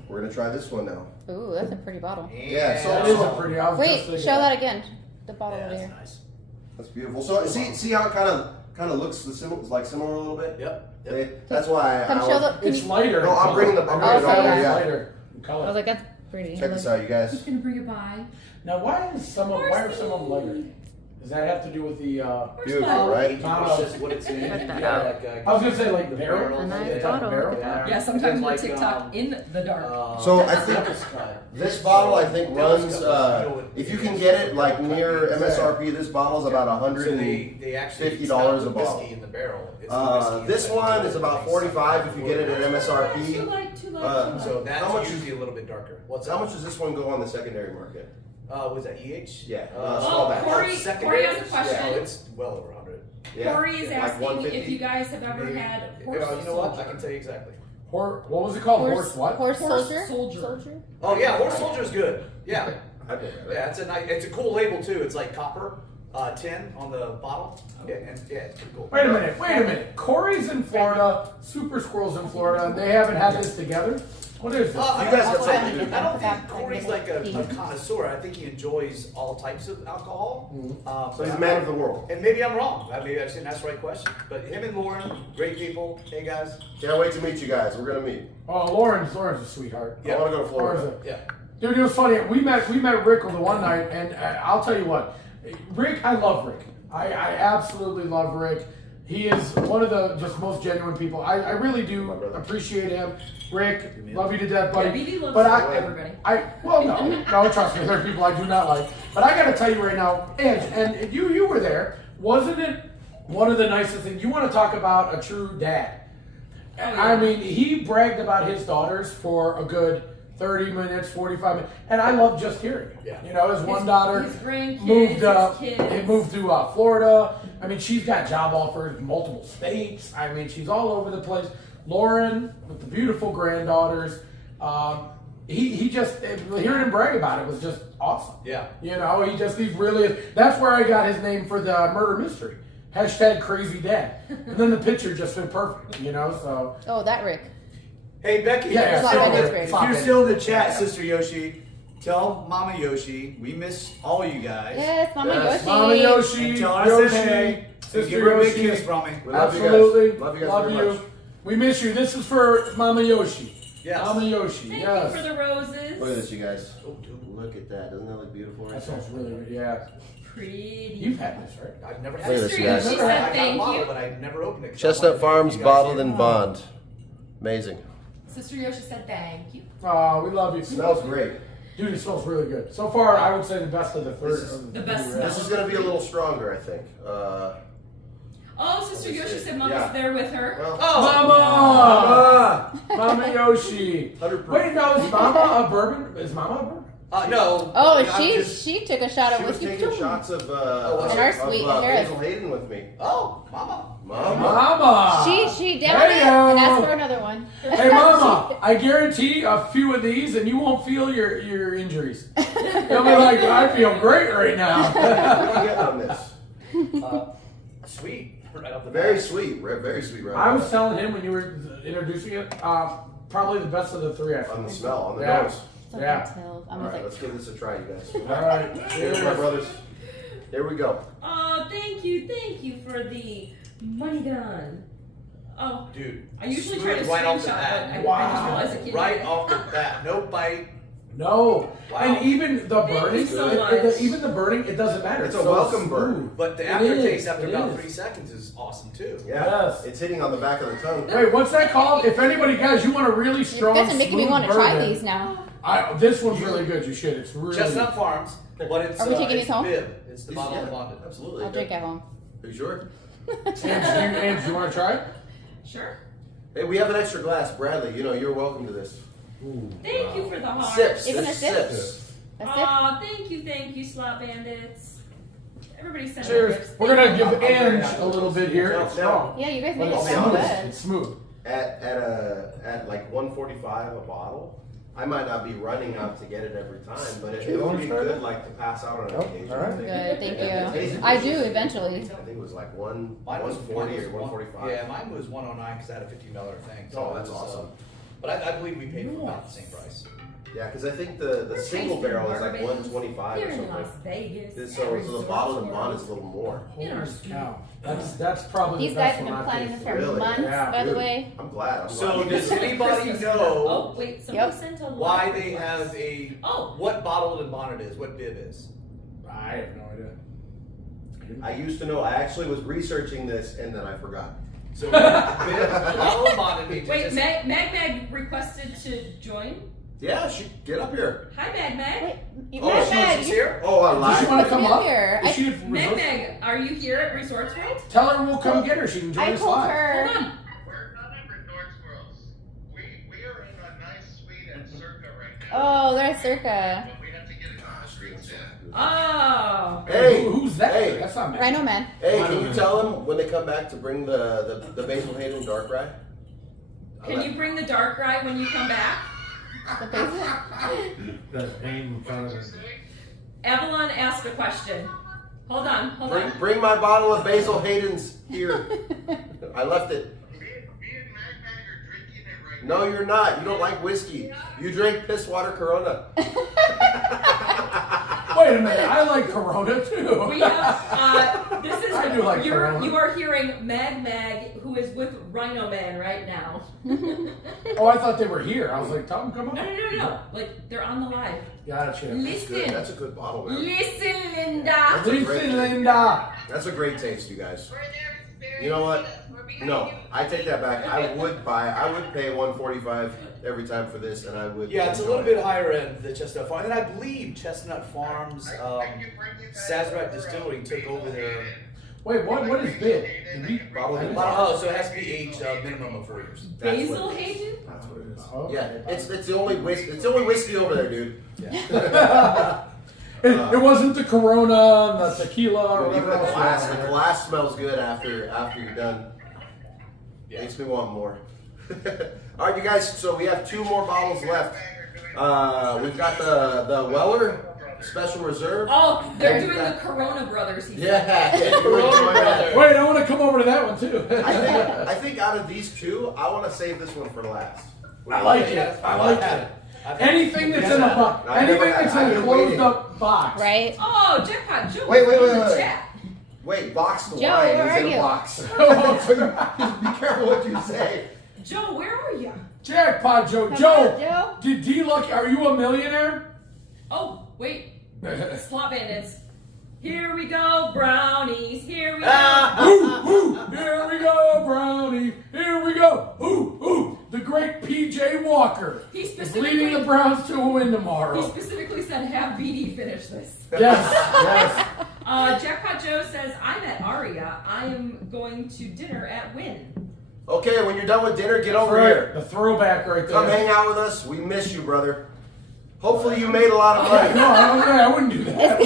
we're gonna try this one now. Ooh, that's a pretty bottle. Yeah, so That is a pretty. I was Wait, just thinking show that again. The bottle Yeah, over that's here. nice. that's beautiful. So see how it kind of looks similar a little bit. Yep. Okay, that's why Come show the. Can It's you, lighter. No, I'm bringing the- I'm bringing it over, yeah. Lighter in I color. was like, that's pretty. check this out, you He's guys. gonna bring it by. Now, why are some of them lighter? Does that have to do with the? Beautiful, right? Wow. It's just what it's in. Put that Yeah, out. I was gonna say like the barrel. barrel. A nice Yeah. bottle. Barrel, Look at that. Yeah, sometimes Like, with TikTok in the dark. So I think this bottle I think runs. If you can get it like near MSRP, this bottle is about they actually $50 it's not a the bottle. whiskey in the barrel. It's the whiskey This inside one the is about barrel. $45 if you get it at Too MSRP. light, too light, Uh, too light. So that's How much usually a little bit darker. What's How much does this one go on the secondary market? Was that EH? Yeah. Oh, batch. Corey has a question. Yeah, it's well over 100. Yeah. Corey is Like asking 150? if you guys have ever Maybe. had You horse know what? I soldier. can tell you exactly. What was it called? Horse what? Horse Horse soldier. soldier. Oh yeah, Horse Soldier's good. Yeah. I've never had it. Yeah, it's a cool label too. It's like copper tin on the bottle. Yeah, and yeah, it's pretty cool. Wait a minute. Corey's in Florida. Super Squirrel's in Florida, and they haven't had this together. What is this? I You don't- guys got something to do. I don't think Corey's like a connoisseur. I think he enjoys all types of alcohol. So he's a man of the world. And maybe I'm wrong. Maybe I shouldn't ask the right question. But him and Lauren, great people. Hey guys. Can't wait to meet you guys. We're gonna meet. Oh, Lauren's a sweetheart. I want to go to Florida. Lauren's a- Yeah. Dude, it was funny. We met Rick the one night, and I'll tell you what, Rick. I love Rick. I absolutely love Rick. He is one of the just most genuine people. I really do appreciate him. Rick, love you to death, buddy. Yeah, BB loves but everybody. No, trust me, there are people I do not like. But I got to tell you right now, and you were there. Wasn't it one of the nicest things? You want to talk about a true dad? I mean, he bragged about his daughters for a good 30 minutes, 45 minutes, and I love just hearing it. Yeah. You know, his one His daughter grandkids, moved up. his kids. He moved to Florida. I mean, she's got job offers in multiple states. I mean, she's all over the place. Lauren with the beautiful granddaughters. He just hearing him brag about it was just awesome. Yeah. You know, he's really. That's where I got his name for the murder mystery. Hashtag crazy dad. And then the picture just fit perfect. You know, so. Oh, that Rick. Hey Becky, Yeah, Slap so- in his grave. if you're still in the chat, Sister Yoshi, tell Mama Yoshi we miss all you guys. Yes, Mama Yes. Yoshi. Mama Yoshi, And tell her I said Yoshi, hey. Sister Give her a big Yoshi. kiss from me. We love you guys. Absolutely. Love you guys Love very you. much. We miss you. This is for Mama Yoshi. Yes. Mama Yoshi. Thank yes. you for the roses. Look at this, you guys. Look at that. Doesn't that look beautiful? That smells really good. Yeah. Pretty. You've had this, right? I've never Look at had this, Sister you guys. Yoshi I said got a thank bottle, you. but I've never opened it. 'cause I Chestnut wanted to Farms you guys bottled here. in bond. Amazing. Sister Yoshi said thank you. Oh, we love you. Smells great. Dude, it smells really good. So far, I would say the best of the third. This is- of The best three, right? This is gonna be a little stronger, I think. Oh, Sister Let me Yoshi see. said Mama's Yeah. there with her. Well, Mama! Mama Yoshi. 100%. Wait, no, is Mama a bourbon? Is Mama a bourbon? No. Oh, I'm she just- she took a shot she of was whiskey taking too. shots of And our sweet Harris. Hazel Hayden with me. Oh, Mama. Mama. Mama! She downed it and asked for another one. Hey, Mama, I guarantee a few of these and you won't feel your injuries. You'll be like, I feel great right now. What do you get on this? Sweet. Right off the Very bat. sweet. Very sweet. Right I was telling him when you were introducing it, probably the best of the three, I think. on the smell, on the Yeah. nose. Something Yeah. tells. I'm All right, like, let's give this a try, you guys. All right. Cheers, my brothers. Here we go. Oh, thank you for the money gun. Oh, Dude. I usually smooth try to right off the screenshot, bat. but I Wow. just realized I can't. Right do it. off the bat. No bite. No. Wow. And even the Thank burning, you so it- much. even the burning, it doesn't matter. It's a so welcome burn. smooth. But the It aftertaste is, after it about is. 3 seconds is awesome too. Yeah. Yes. It's hitting on the back of the tongue. Wait, what's that called? If anybody, guys, you want a really you strong, guys are making me smooth want to try bourbon, these now. This one's really good. You should. It's really Chestnut Farms, but it's Are we taking it's these home? bib. It's the These- bottle yeah, of bonded. Absolutely. I'll drink at home. Are you sure? And do you want to try it? Sure. Hey, we have an extra glass, Bradley. You know, you're welcome to this. Thank you for the heart. Sips. Even This a sip? sips. That's it. Oh, thank you, Slap Bandits. Everybody send Cheers. gifts. We're gonna give Ange a little bit here. It's strong. Yeah, you guys But made it it's sound smooth. good. It's smooth. At like 145 a bottle. I might not be running out to get it every time, but it would be good like to pass out on an occasion. All right. Good, thank It tasted you. I do delicious. eventually. I think it was like Mine was 140 or 145. Yeah, mine was 109 because I had a $15 thing. Oh, it that's was, awesome. But I believe we paid for about the same price. Yeah, because I think the single barrel is like 125 Here or in something. Las Vegas. So the bottle and bond is a little more. In our Holy street. cow. That's probably These the guys best have one been I've planning this tasted. for Really? months, Yeah, by the dude. way. I'm glad. So does anybody Christmas know Oh, wait, somebody Yep. sent a why love they request. have a Oh. what bottle and bond it is, what bib is? I have no idea. I used to know. I actually was researching this and then I forgot. So bib, bottle and bond it Wait, is Mag requested to join. Yeah, she get up here. Hi, Mag. Wait, Oh, Mag, she's you- here? Oh, I'm Does she live. want to come Come up? here. Is she at Mag, Resort? are you here at Resorts World? Tell her we'll come get her. She can join I us told live. her. Hold on. We're not at Resorts Worlds. We are in a nice suite at Circa right now. Oh, there's Circa. But we have to get it on the streets in. Oh. Hey, Who's that? hey. That's not me. Rhino Man. Hey, can you tell them when they come back to bring the Basil Hayden Dark Rye? Can you bring the dark rye when you come back? The face. That's pain in front of her. Avalon asked a question. Hold on. Bring my bottle of Basil Hayden's here. I left it. Me and Mag are drinking it right No, you're not. You don't like whiskey. You drink piss water Corona. Wait a minute. I like Corona too. We have, this is, I do like Corona. you are hearing Mag, who is with Rhino Man right now. Oh, I thought they were here. I was like, tell them come on. No. Like, they're on the live. Gotcha. Good. Listen. That's a good bottle, man. Listen, Linda. Listen, Linda. That's a great taste, you guys. We're there. Very You know what? We're behind No, you. I take that back. I would pay $145 every time for this, and I would. Yeah, it's a little bit higher end than Chestnut Farm. And I believe Chestnut Farms, I can bring you guys Sazerac over, Distillery took over their Wait, what is bid? Did we- Bottle and Oh, so it has to be aged minimum of 4 years. That's Basil what it is. Hayden? That's what it is. Oh, Yeah, okay. it's the only whiskey. It's the only whiskey over there, dude. It wasn't the Corona, the tequila, or Even whatever the else. glass smells good after you're done. Yeah. Makes me want more. All right, you guys. So we have 2 more bottles left. We've got the Weller Special Reserve. Oh, they're And doing that- the Corona Brothers. He said. Yeah, you enjoy that. Wait, I want to come over to that one too. I think out of these 2, I want to save this one for last. I like Yeah, it. I like it. I've had Anything that's in a box, I've anything never had- that's I've in a been closed waiting. up box. Right? Oh, Jackpot Joe. Wait, is in the wait. chat. Wait, box the Joe, wine where is are in a you? box. So be careful what you say. Joe, where are you? Jackpot Joe. Come Joe, on, Joe. did D Lucky? Are you a millionaire? Oh, wait. Slop Bandits. Here we go, brownies. Here we go. Ooh, ooh, here we go, Brownie. Here we go. Ooh, ooh. The great PJ Walker He is specifically, leading the Browns to a win he tomorrow. specifically said, have BD finish this. Yes, yes. Jackpot Joe says, I'm at Aria. I am going to dinner at Wynn. Okay, when you're done with dinner, get over Right, here. the throwback right there. Come hang out with us. We miss you, brother. Hopefully you made a lot of money. No, I wouldn't do that.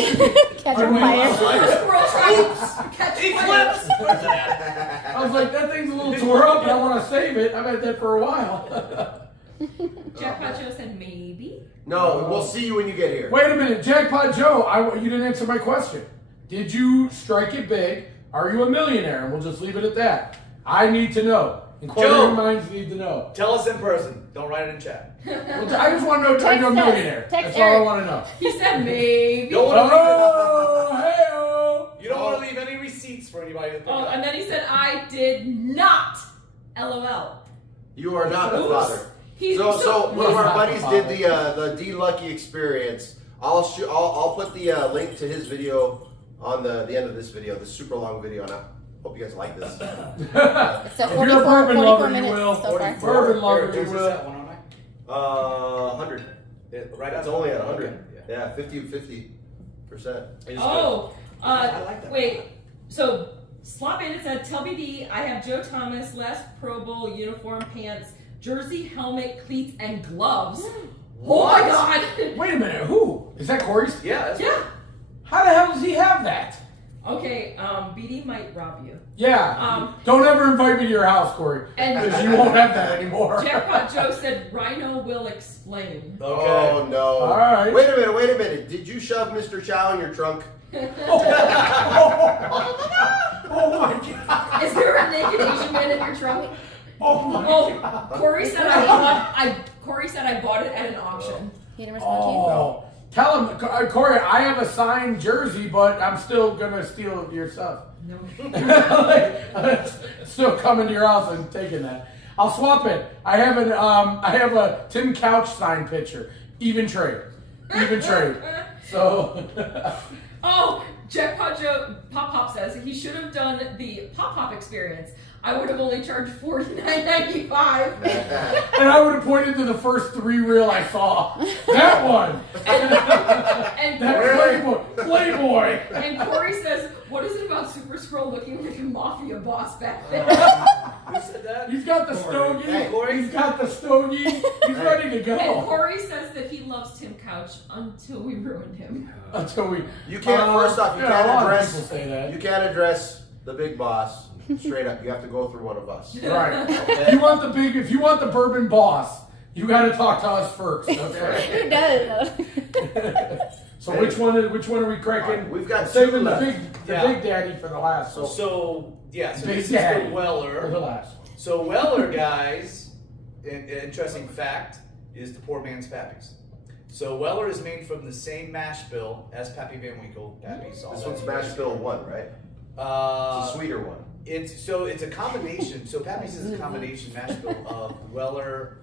Catch on fire. Squirrel trying to catch fire. I was like, that thing's a little tore up, and I want to save it. I've had that for a while. Jackpot Joe said, maybe. No, we'll see you when you get here. Wait a minute, Jackpot Joe, you didn't answer my question. Did you strike it big? Are you a millionaire? And we'll just leave it at that. I need to know. Inquiring minds need to know. Tell us in person. Don't write it in chat. Well, I just want to know if you're a Text us. millionaire. Text That's all I Eric. want to know. He said, maybe. Don't want to Oh, hey-oh. You don't want to leave any receipts for anybody to pick Oh, up. and then he said, I did not. LOL. You are not the Oops. father. He's So one of our Not the buddies father. did the D Lucky experience. I'll put the link to his video on the end of this video, the super long video, and I hope you guys like this. So If 44, you're a bourbon 44 lover, you minutes will. so far. Bourbon lover, Eric, you where's this will. at? 109? 100. Yeah, right It's at only at 100. Yeah. Yeah, 50%. Oh, I like that. wait. So Slop Bandit said, tell BD I have Joe Thomas, last Pro Bowl uniform, pants, jersey, helmet, cleats, and gloves. Oh my God! Wait a minute, who? Is that Corey's? Yeah, that's Yeah. How the hell does he have that? Okay, BD might rob you. Yeah. Don't ever invite me to your house, Corey. And Because you won't have that anymore. Jackpot Joe said Rhino will explain. Oh no! All right. Wait a minute! Did you shove Mr. Chow in your trunk? Oh my God. Is there a naked Asian man in your trunk? Oh my Oh, God. Corey said I bought it at an auction. He didn't respond to you? Oh. Tell him, Corey, I have a signed jersey, but I'm still going to steal your stuff. No. Still coming to your house and taking that. I'll swap it. I have a Tim Couch signed picture. Even trade. So Oh, Jackpot Joe Pop says he should have done the Pop experience. I would have only charged $49.95. and I would have pointed to the first 3 reel I saw. That one. And That Playboy. And Corey says, what is it about Super Scroll looking like a mafia boss back there? Who said that? He's got the stogie. Hey, He's got the stogie. He's ready to go. And Corey says that he loves Tim Couch until we ruined him. Until we. You can't. First off, you yeah, can't a lot of address. people say that. You can't address the big boss straight up. You have to go through one of us. Right. Okay. If you want the bourbon boss, you got to talk to us first. Okay. Who does? So which one are we cracking? We've got saving two the left. big daddy for the last. So Big this is Daddy. the For the Weller. last one. So Weller, guys, an interesting fact is the poor man's Pappy's. So Weller is made from the same mash bill as Pappy Van Winkle. Pappy's. This one's Mash Bill 1, right? It's a sweeter one. It's a combination. So Pappy's is a combination mash bill of Weller,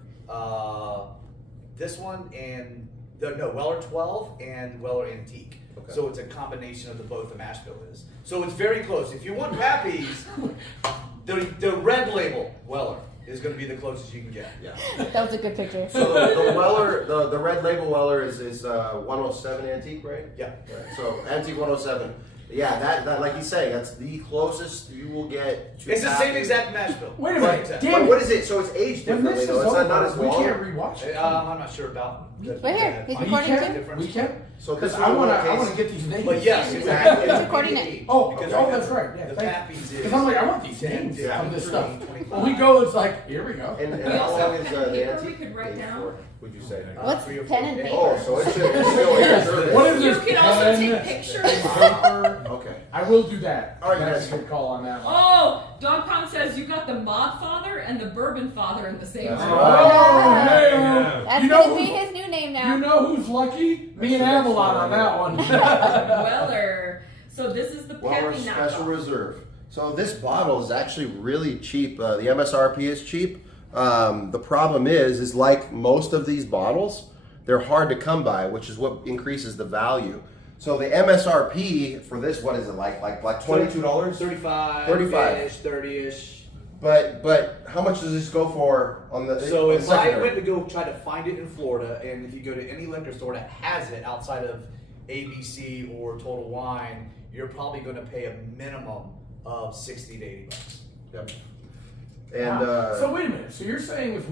this one and Weller 12 and Weller Antique. Okay. So it's a combination of both the mash bill is. So it's very close. If you want Pappy's, the red label Weller is going to be the closest you can get. Yeah. That was a good picture. So the Weller, the red label Weller is 107 antique, right? Yeah. Right. So antique 107. Yeah, that like he's saying, that's the closest you will get to. It's the same Pappy. exact mash bill. Wait a But, minute. but Damn what it. is it? So it's aged When differently this is though. It's not as over, we long. can't rewatch it. I'm not sure about. Wait here, he's Oh, you recording can? too? Difference. We can? So Because this I one want case- to get these names. But yes, exactly. He's recording it. Oh, Because oh, right that's now, right. Yeah, the thank you. Pappy's is. Because I'm like, I want these 10, names yeah. of this stuff. 25. When we go, it's like, here we go. And We how also long have is pen and the paper antique? we could write Aged down. for, would you say? What's 3 or 4 pen and days. paper? Oh, so it's still aged. What is You this? can also Pen, take pictures. paper. Okay. I will do that. All right, That's guys. a good call on that one. Oh, Dog Pound says you got the Mod Father and the Bourbon Father in the same That's room. Oh, hey, That's you know gonna be who's, his new name now. you know who's lucky? Me and Avalon on that one. Weller. So this is the Weller Pappy Special knockoff. Reserve. So this bottle is actually really cheap. The MSRP is cheap. The problem is like most of these bottles, they're hard to come by, which is what increases the value. So the MSRP for this, what is it like $22? 35, 35. ish, 30-ish. But how much does this go for on the? So on if I secondary? went to go try to find it in Florida, and if you go to any liquor store that has it outside of ABC or Total Wine, you're probably going to pay a minimum of 60 to 80 bucks. Yep. And So wait a minute. So you're saying if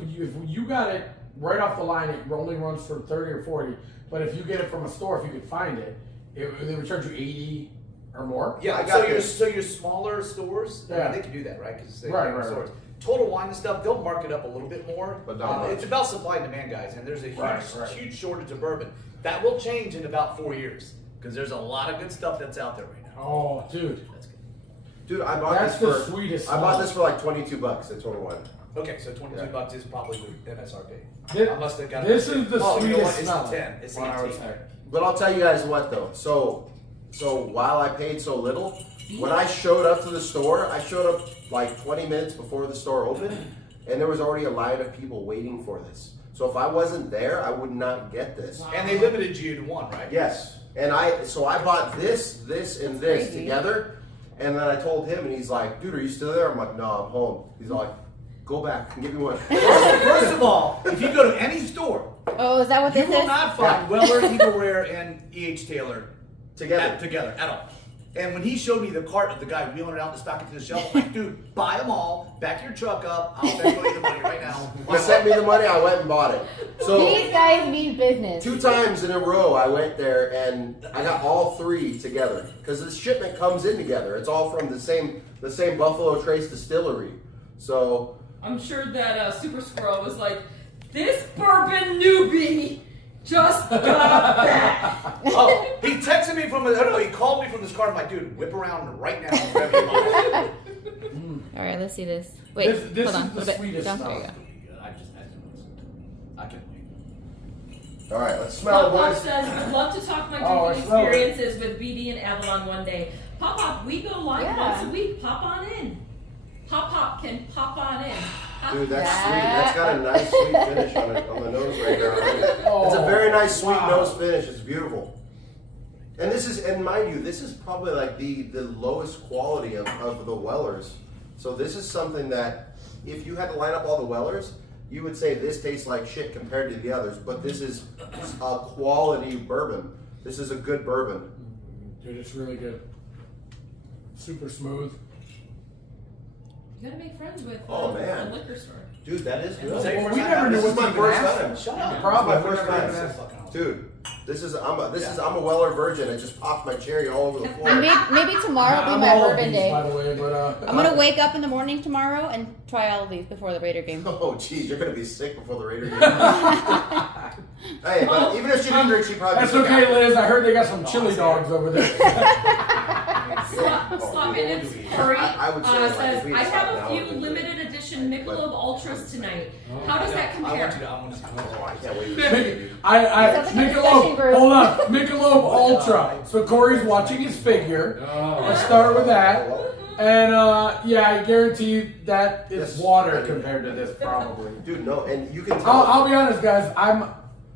you got it right off the line, it only runs for 30 or 40. But if you get it from a store, if you could find it, they would charge you 80 or more. Yeah, I got this. so your smaller stores, Yeah. they can do that, right? Because Right. stores. Total Wine and stuff, they'll mark it up a little bit more. But not much. It's about supply and demand, guys, and there's a huge, Right. huge shortage of bourbon. That will change in about 4 years because there's a lot of good stuff that's out there right now. Oh, dude. That's good. dude, I bought That's this the for sweetest I bought smell. this for like $22 at Total Wine. Okay, so 22 Yeah. bucks is probably the MSRP. This- I must have got this it. is the Oh, you know what? sweetest It's smell. the 10. It's the What I would 18. say. But I'll tell you guys what though. So while I paid so little, when I showed up to the store, I showed up like 20 minutes before the store opened, and there was already a line of people waiting for this. So if I wasn't there, I would not get this. And they limited you to one, right? Yes. And I bought this, and this crazy. together, and then I told him, and he's like, "Dude, are you still there?" I'm like, "No, I'm home." He's like, "Go back and give me one." First of all, if you go to any store, Oh, is that what you this will is? not find Weller, Eagle Rare, and E.H. Taylor Together. together at all. And when he showed me the cart of the guy wheeling it out back into the shelf, I'm like, dude, buy them all, back your truck up, I'll send you the money right now. He sent me the money, I went and bought it. So These guys mean business. 2 times in a row I went there and I got all 3 together. Because the shipment comes in together. It's all from the same Buffalo Trace distillery. So I'm sure that Super Squirrel was like, this bourbon newbie just got back. Oh, he texted me he called me from this car. I'm like, dude, whip around right now. Whatever you want. All right, let's see this. Wait, This hold on. is A the little bit. sweetest Down. stuff. There you go. I can wait. alright, let's smell it, Pop boys. says, would love to talk my Oh, drinking I smell it. experiences with BD and Avalon one day. Pop, we go live Yeah. once a week. Pop on in. Pop can pop on in. Dude, that's Yeah. sweet. That's got a nice sweet finish on the nose right now. It's a very nice sweet wow. nose finish. It's beautiful. And this is, and mind you, this is probably like the lowest quality of the Wellers. So this is something that if you had to line up all the Wellers, you would say this tastes like shit compared to the others. But this is a quality bourbon. This is a good bourbon. Dude, it's really good. Super smooth. You gotta make friends with man. a liquor store. Dude, that is good. Is that your Well, first we time? never knew This is what my to first even ask time. them. Shut up. Probably. This is my first We never time. even asked them. Dude, I'm a Weller virgin. It just popped my cherry all over the floor. Maybe tomorrow will I'm be my all of bourbon these, day. by the way, but I'm gonna wake up in the morning tomorrow and try all of these before the Raider game. Oh, geez, you're gonna be sick before the Raiders game. Hey, but even if she didn't drink, she probably. that's be sick okay, after. Liz. I heard they got some chili dogs over there. Slop in its hurry I would say, like, if says, we I had stopped have now, a it few would be limited edition Michelob Ultras tonight. How does that I want you compare? to. I want to see. Oh, I can't wait to see it, dude. Sounds like a discussion Michelob, group. hold on, Michelob Ultra. So Corey's watching his figure. Let's start with that. And yeah, I guarantee that is Yes. water compared to this, probably. Dude, no, and you can tell. I'll be honest, guys.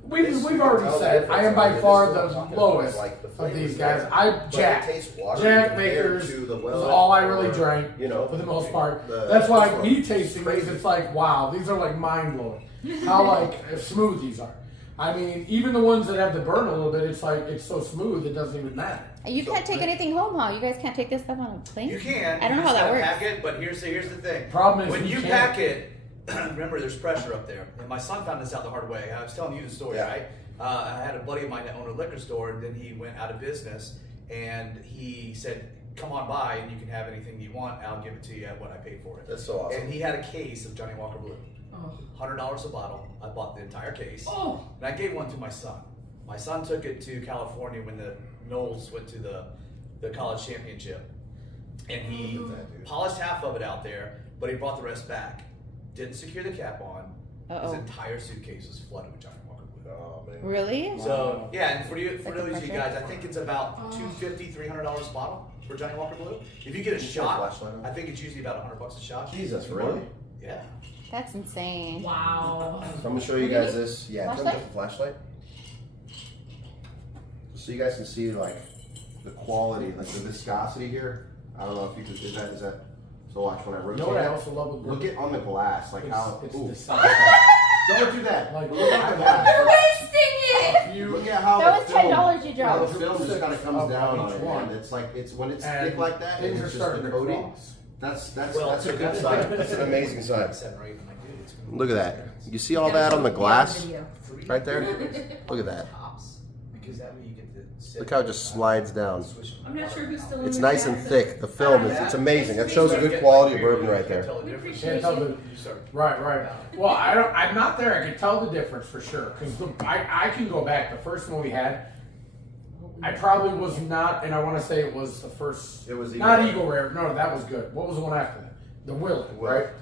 We've already said I am by far the lowest of these guys. Jack Makers is all I really drank, You know, for the most part. the- That's why this one me is tasting these, crazy. it's like wow, these are like mind blowing. How like smooth these are. I mean, even the ones that have the burn a little bit, it's like it's so smooth it doesn't even matter. You can't take anything home, huh? You guys can't take this stuff on a plane? You can. I don't know You how just that gotta works. Pack it, but here's the thing. Problem is when you you can't. pack it, remember there's pressure up there. And my son found this out the hard way. I was telling you the story, Yeah. right? I had a buddy of mine that owned a liquor store, and then he went out of business, and he said, "Come on by, and you can have anything you want. I'll give it to you at what I paid for it." That's so awesome. And he had a case of Johnny Walker Blue, Oh. $100 a bottle. I bought the entire case, Oh. and I gave one to my son. My son took it to California when the Knowles went to the college championship, and he polished half of it out there, but he brought the rest back. Didn't secure the cap on. Uh-oh. His entire suitcase was flooded with Johnny Walker Blue. Oh, man. Really? So yeah, and for Like the those of you pressure? guys, I think it's about $250, $300 a bottle for Johnny Walker Blue. If you get a shot, flashlight on? I think it's usually about $100 a shot. Jesus, really? Yeah. That's insane. Wow. So I'm gonna show you guys this. Yeah, turn Flashlight? up the flashlight. So you guys can see like the quality, like the viscosity here. I don't know if you could. Is that? So watch when I You rotate. know what I it. also love with Look bourbon? it on the glass, like how. It's Ooh. the sound. Don't do that. Like, Look at the You're glass. wasting it! You Look at how That the was film, $10 you how the dropped. film just kind of comes Of down on each it, one. man. It's like when it's And thick like that, and things are it's just starting the to coating. cross. That's Well, a good sign. That's an amazing sign. 7 or 8. I'm like, dude, it's gonna Look at that. You see all that on the glass right there? Look at that. Tops. Because that way you get the sit. Look how it just slides down. I'm not sure who's still in It's the nice chat, and but- thick. The film is it's amazing. That shows a good quality of bourbon right there. We appreciate Can't tell you. the right. Well, I'm not there. I can tell the difference for sure because I can go back. The first one we had, I probably was not, and I want to say it was the first. It was not Eagle Eagle Rare. No, that was good. What was the one after that? The Willet, Willet. right?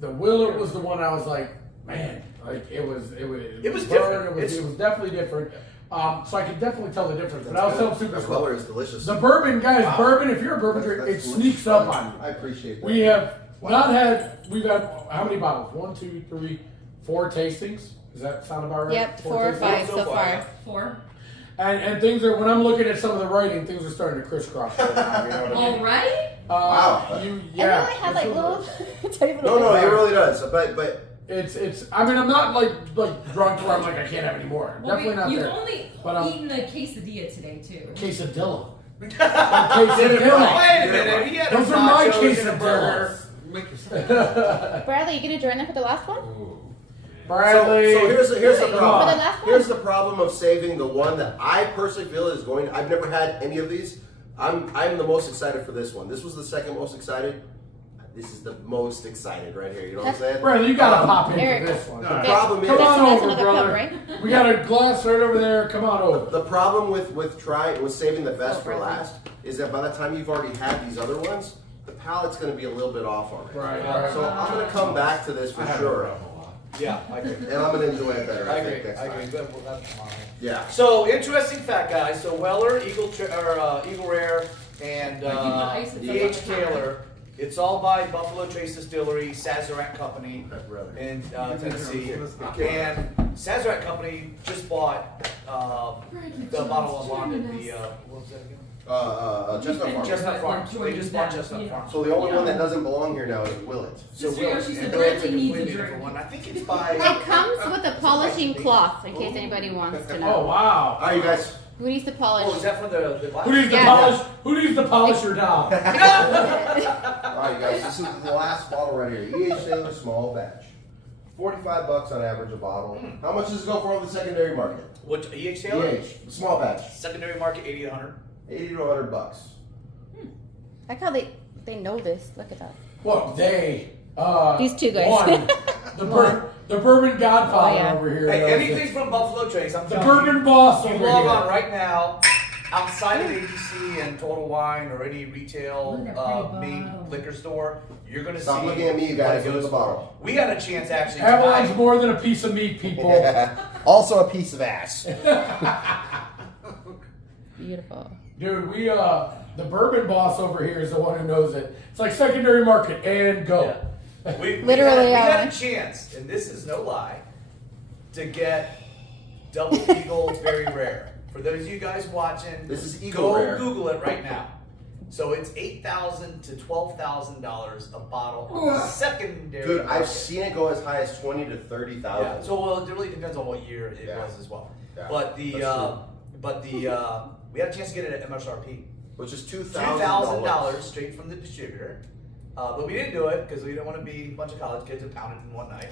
The Willet was the one I was like, man, like it was It was burn, different. It was definitely different. So I could definitely tell the difference. But I was telling Super The Squirrel, color is delicious. the bourbon, guys, Wow. bourbon. If you're a bourbon drinker, it That's sneaks up on you. I appreciate that. We have not had. We've had how many bottles? 1, 2, 3, 4 tastings. Does that sound about right? Yep, 4 or tastings? 5 so so far, far. yeah. 4. And things are when I'm looking at some of the writing, things are starting to crisscross right now. You know what I mean? Already? Wow. Yeah. And it only had like little tiny little. No, bits. it really does. But It's. I mean, I'm not like drunk where I'm like I can't have any more. Well, Definitely not you've there. only But, eaten a quesadilla today, too. Quesadilla. Quesadilla. Wait a minute, he had Those are my nachos and a burger. quesadillas. Bradley, you gonna join them for the last one? Bradley. So here's the For the problem. last one? Here's the problem of saving the one that I personally feel is going. I've never had any of these. I'm the most excited for this one. This was the second most excited. This is the most excited right here. You know what I'm saying? Bradley, you gotta pop in Eric. for this one. The problem is Come on That's over, another brother. cup, right? We got a glass right over there. Come on over. the problem with saving the best for Bradley. last is that by the time you've already had these other ones, the palate's going to be a little bit off already. Right. So I'm going to come back to this for sure, Yeah, I agree. and I'm going to enjoy it better. I I agree. think next I agree. time. Good. Well, that's fine. Yeah. So interesting fact, guys. So Weller, Eagle Rare, and Like, you put ice and E.H. stuff on the top. Taylor. It's all by Buffalo Trace Distillery, Sazerac Company in Tennessee. And Sazerac Company just bought the bottle of London. The what was that again? Chestnut Farm. Chestnut Farm. So they just bought Chestnut Farm. So the only one that doesn't belong here now is Willet. So Sister Will, Yoshi said and Bradley it's a needs a completely drink. different one. I think it's by. It comes with a polishing cloth, in case anybody wants to Oh know. wow. All right, you guys. Who needs to Oh, is polish? that for the glass? Who needs the Yeah. polish? Who needs the polisher doll? All right, you guys. This is the last bottle right here. E.H. Taylor small batch. $45 on average a bottle. How much does it go for on the secondary market? What E.H. Taylor? E.H. The small batch. Secondary market 80 to 100. 80 to 100 bucks. I like how they know this. Look at that. Well, they. These two guys. One. The bourbon godfather Oh, yeah. over here. Hey, knows anything it. from Buffalo Trace, I'm The telling bourbon boss you. over You log here. on right now, outside of ABC and Total Wine or any retail Look at that pretty main bottle. liquor store, you're gonna Stop see. looking at me, you guys. what it Look at the goes bottle. for. We got a chance actually Avalon's tonight. more than a piece of meat, people. Also a piece of ass. Beautiful. Dude, we the bourbon boss over here is the one who knows it. It's like secondary market and go. We Literally, we had yeah. a chance, and this is no lie, to get Double Eagle Very Rare. For those of you guys watching, This is Eagle go Rare. Google it right now. So it's $8,000 to $12,000 a bottle on the secondary. Dude, I've market. seen it go as high as 20 to 30,000. Yeah. So well, it really depends on what year it Yeah. was as well. Yeah, But the that's true. we had a chance to get it at MSRP. Which is $2,000 straight from the distributor. But we didn't do it because we didn't want to be a bunch of college kids and pound it in one night.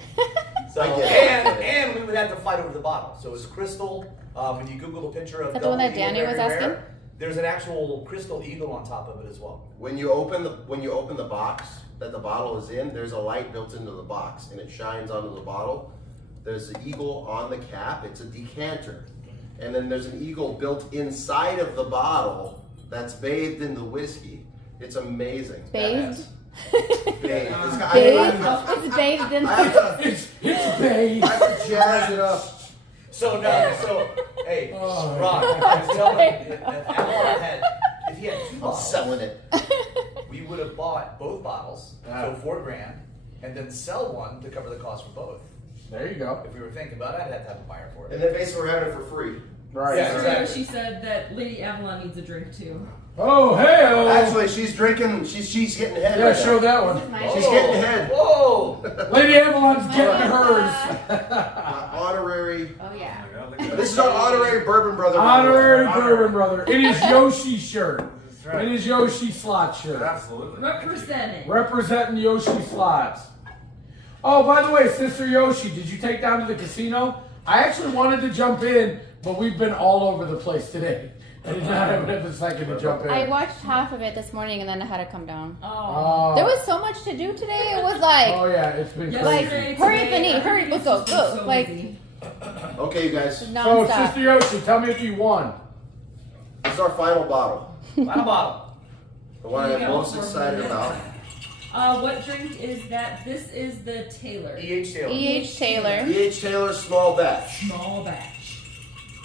So I get it. and we would have to fight over the bottle. So it's crystal. When you Google a picture of Is that the one that Double Eagle Danny was Very asking? Rare, there's an actual crystal eagle on top of it as well. When you open the box that the bottle is in, there's a light built into the box and it shines onto the bottle. There's an eagle on the cap. It's a decanter. And then there's an eagle built inside of the bottle that's bathed in the whiskey. It's amazing. Bathed? Bathed. Bathed? It's bathed in. I have to, It's babe. I have to jazz it up. So no, so hey, Oh. Ron, I was telling you, if he had two I'm bottles, selling it. we would have bought both bottles, so $4,000, and then sell one to cover the cost for both. There you go. If we were thinking about it, I'd have to have a buyer for And it. then basically we're having it for free. Right. Yeah, Sister exactly. Yoshi said that Lady Avalon needs a drink too. Oh, hey. Actually, she's drinking. She's getting ahead. Yeah, right show now. that one. This is my She's shit. getting ahead. Whoa! Lady Avalon's getting hers. Honorary. Oh yeah. This is our honorary Bourbon Brother. Honorary bourbon brother. It is Yoshi's shirt. That's right. It is Yoshi's slot shirt. Absolutely. Representing. Representing Yoshi slots. Oh, by the way, Sister Yoshi, did you take down to the casino? I actually wanted to jump in, but we've been all over the place today. I did not have a second to jump in. I watched half of it this morning and then I had to come down. Oh. There was so much to do today. It was like, Oh yeah, it's been Like, crazy. hurry up and eat, hurry, let's go, go. Like- Okay, you guys. So, nonstop. Sister Yoshi, tell me if you won. This is our final bottle. Final bottle. The one I'm most excited about. What drink is that? This is the Taylor. E.H. Taylor. E.H. Taylor. E.H. Taylor small batch. Small batch.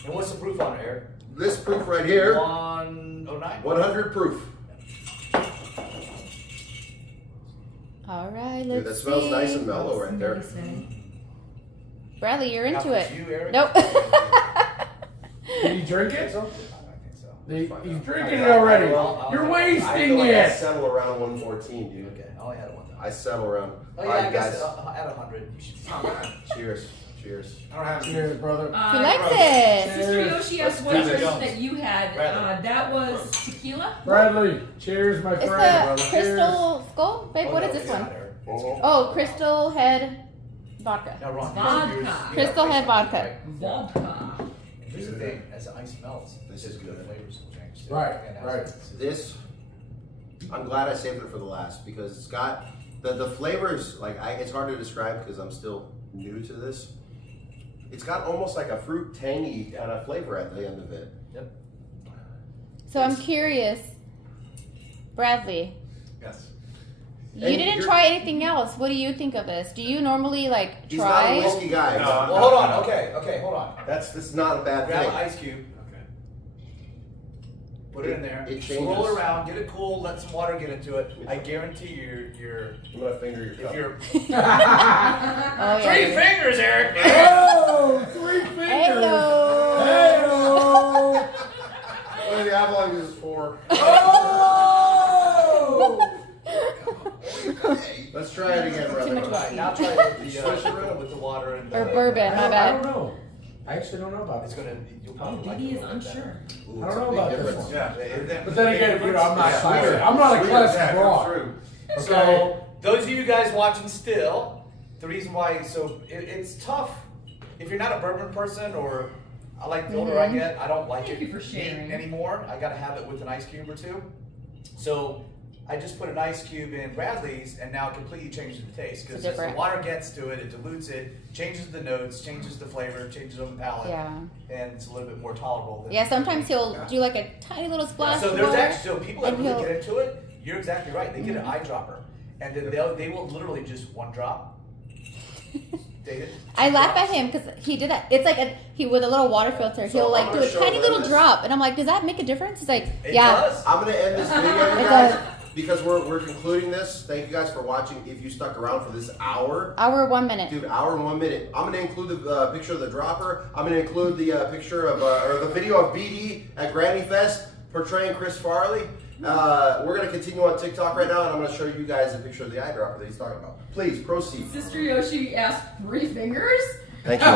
And what's the proof on it, Eric? This proof right here, 109. 100 proof. All right, Dude, let's that smells see. nice and mellow right there. Bradley, you're into Now, it. for you, Eric? Nope. Did he drink it? I think so. He's drinking it already. Well, You're I wasting feel like I it. settle around 114, dude. Okay, I only had it one time. I settle around. Oh All yeah, right, I guess guys. at 100, you should. Cheers. Cheers. I don't have Cheers, brother. He likes it. Sister Cheers. Yoshi asked what That's drink Jones. that you had. Bradley. That was tequila. Bradley, cheers, my It's friend. the brother. Crystal Skull? Babe, what is this one? Oh, Crystal Head Vodka. Now, Ron, Vodka. yours- you Crystal got Head ice vodka. melts, right? Vodka. Here's the thing: as the ice melts, This is the good. flavors will change. too. Right, And right. This, I'm glad I saved it for the last because it's got the flavors. Like it's hard to describe because I'm still new to this. It's got almost like a fruit tangy kind of flavor at the end of it. Yep. So I'm curious, Bradley, Yes. you And didn't you're- try anything else. What do you think of this? Do you normally like He's not a try? whiskey guy. No. Well, hold on. Okay, hold on. That's not a bad Grab thing. an ice cube, Okay. put it in there, It swirl changes. it around, get it cool, let some water get into it. I guarantee you're I'm gonna finger your if cup. you're Oh yeah. three fingers, Eric. Oh, 3 fingers. Heyo. Heyo. What are the Avalon uses for? Oh. Let's try it again, brother. Too much Alright, now try with the water and Or bourbon, my I bad. don't know. I actually don't know about It's this. gonna. You'll Oh, probably like Didi it is a little bit unsure. Ooh, I it's don't a know big about this difference. one. Yeah. But then again, you know, I'm not Yeah. classic. I'm not a Sweeter. classic Yeah, broad. true. Okay. So those of you guys watching still, the reason why it's tough if you're not a bourbon person or I like the older I get, I don't like Thank it you for sharing. neat anymore. I gotta have it with an ice cube or two. So I just put an ice cube in Bradley's and now it completely changes the taste because as the different. water gets to it, it dilutes it, changes the notes, changes the flavor, changes on the palate, Yeah. and it's a little bit more tolerable. Than Yeah, sometimes he'll do like a tiny little splash so of there's water. actually so people that and really he'll- get into it. You're exactly right. They get an eyedropper, and then they will literally just one drop. David. I laugh at him because he did that. It's like he with a little water filter. So He'll I'm like do gonna a show tiny them little this. drop, and I'm like, does that make a difference? He's like, It yeah. does. I'm gonna end this video, you It guys, does. because we're concluding this. Thank you guys for watching. If you stuck around for this hour, Hour 1 minute. dude, hour and 1 minute. I'm gonna include the picture of the dropper. I'm gonna include the picture of or the video of BD at Granny Fest portraying Chris Farley. We're gonna continue on TikTok right now, and I'm gonna show you guys a picture of the eyedropper that he's talking about. Please proceed. Sister Yoshi asked 3 fingers. Thank you.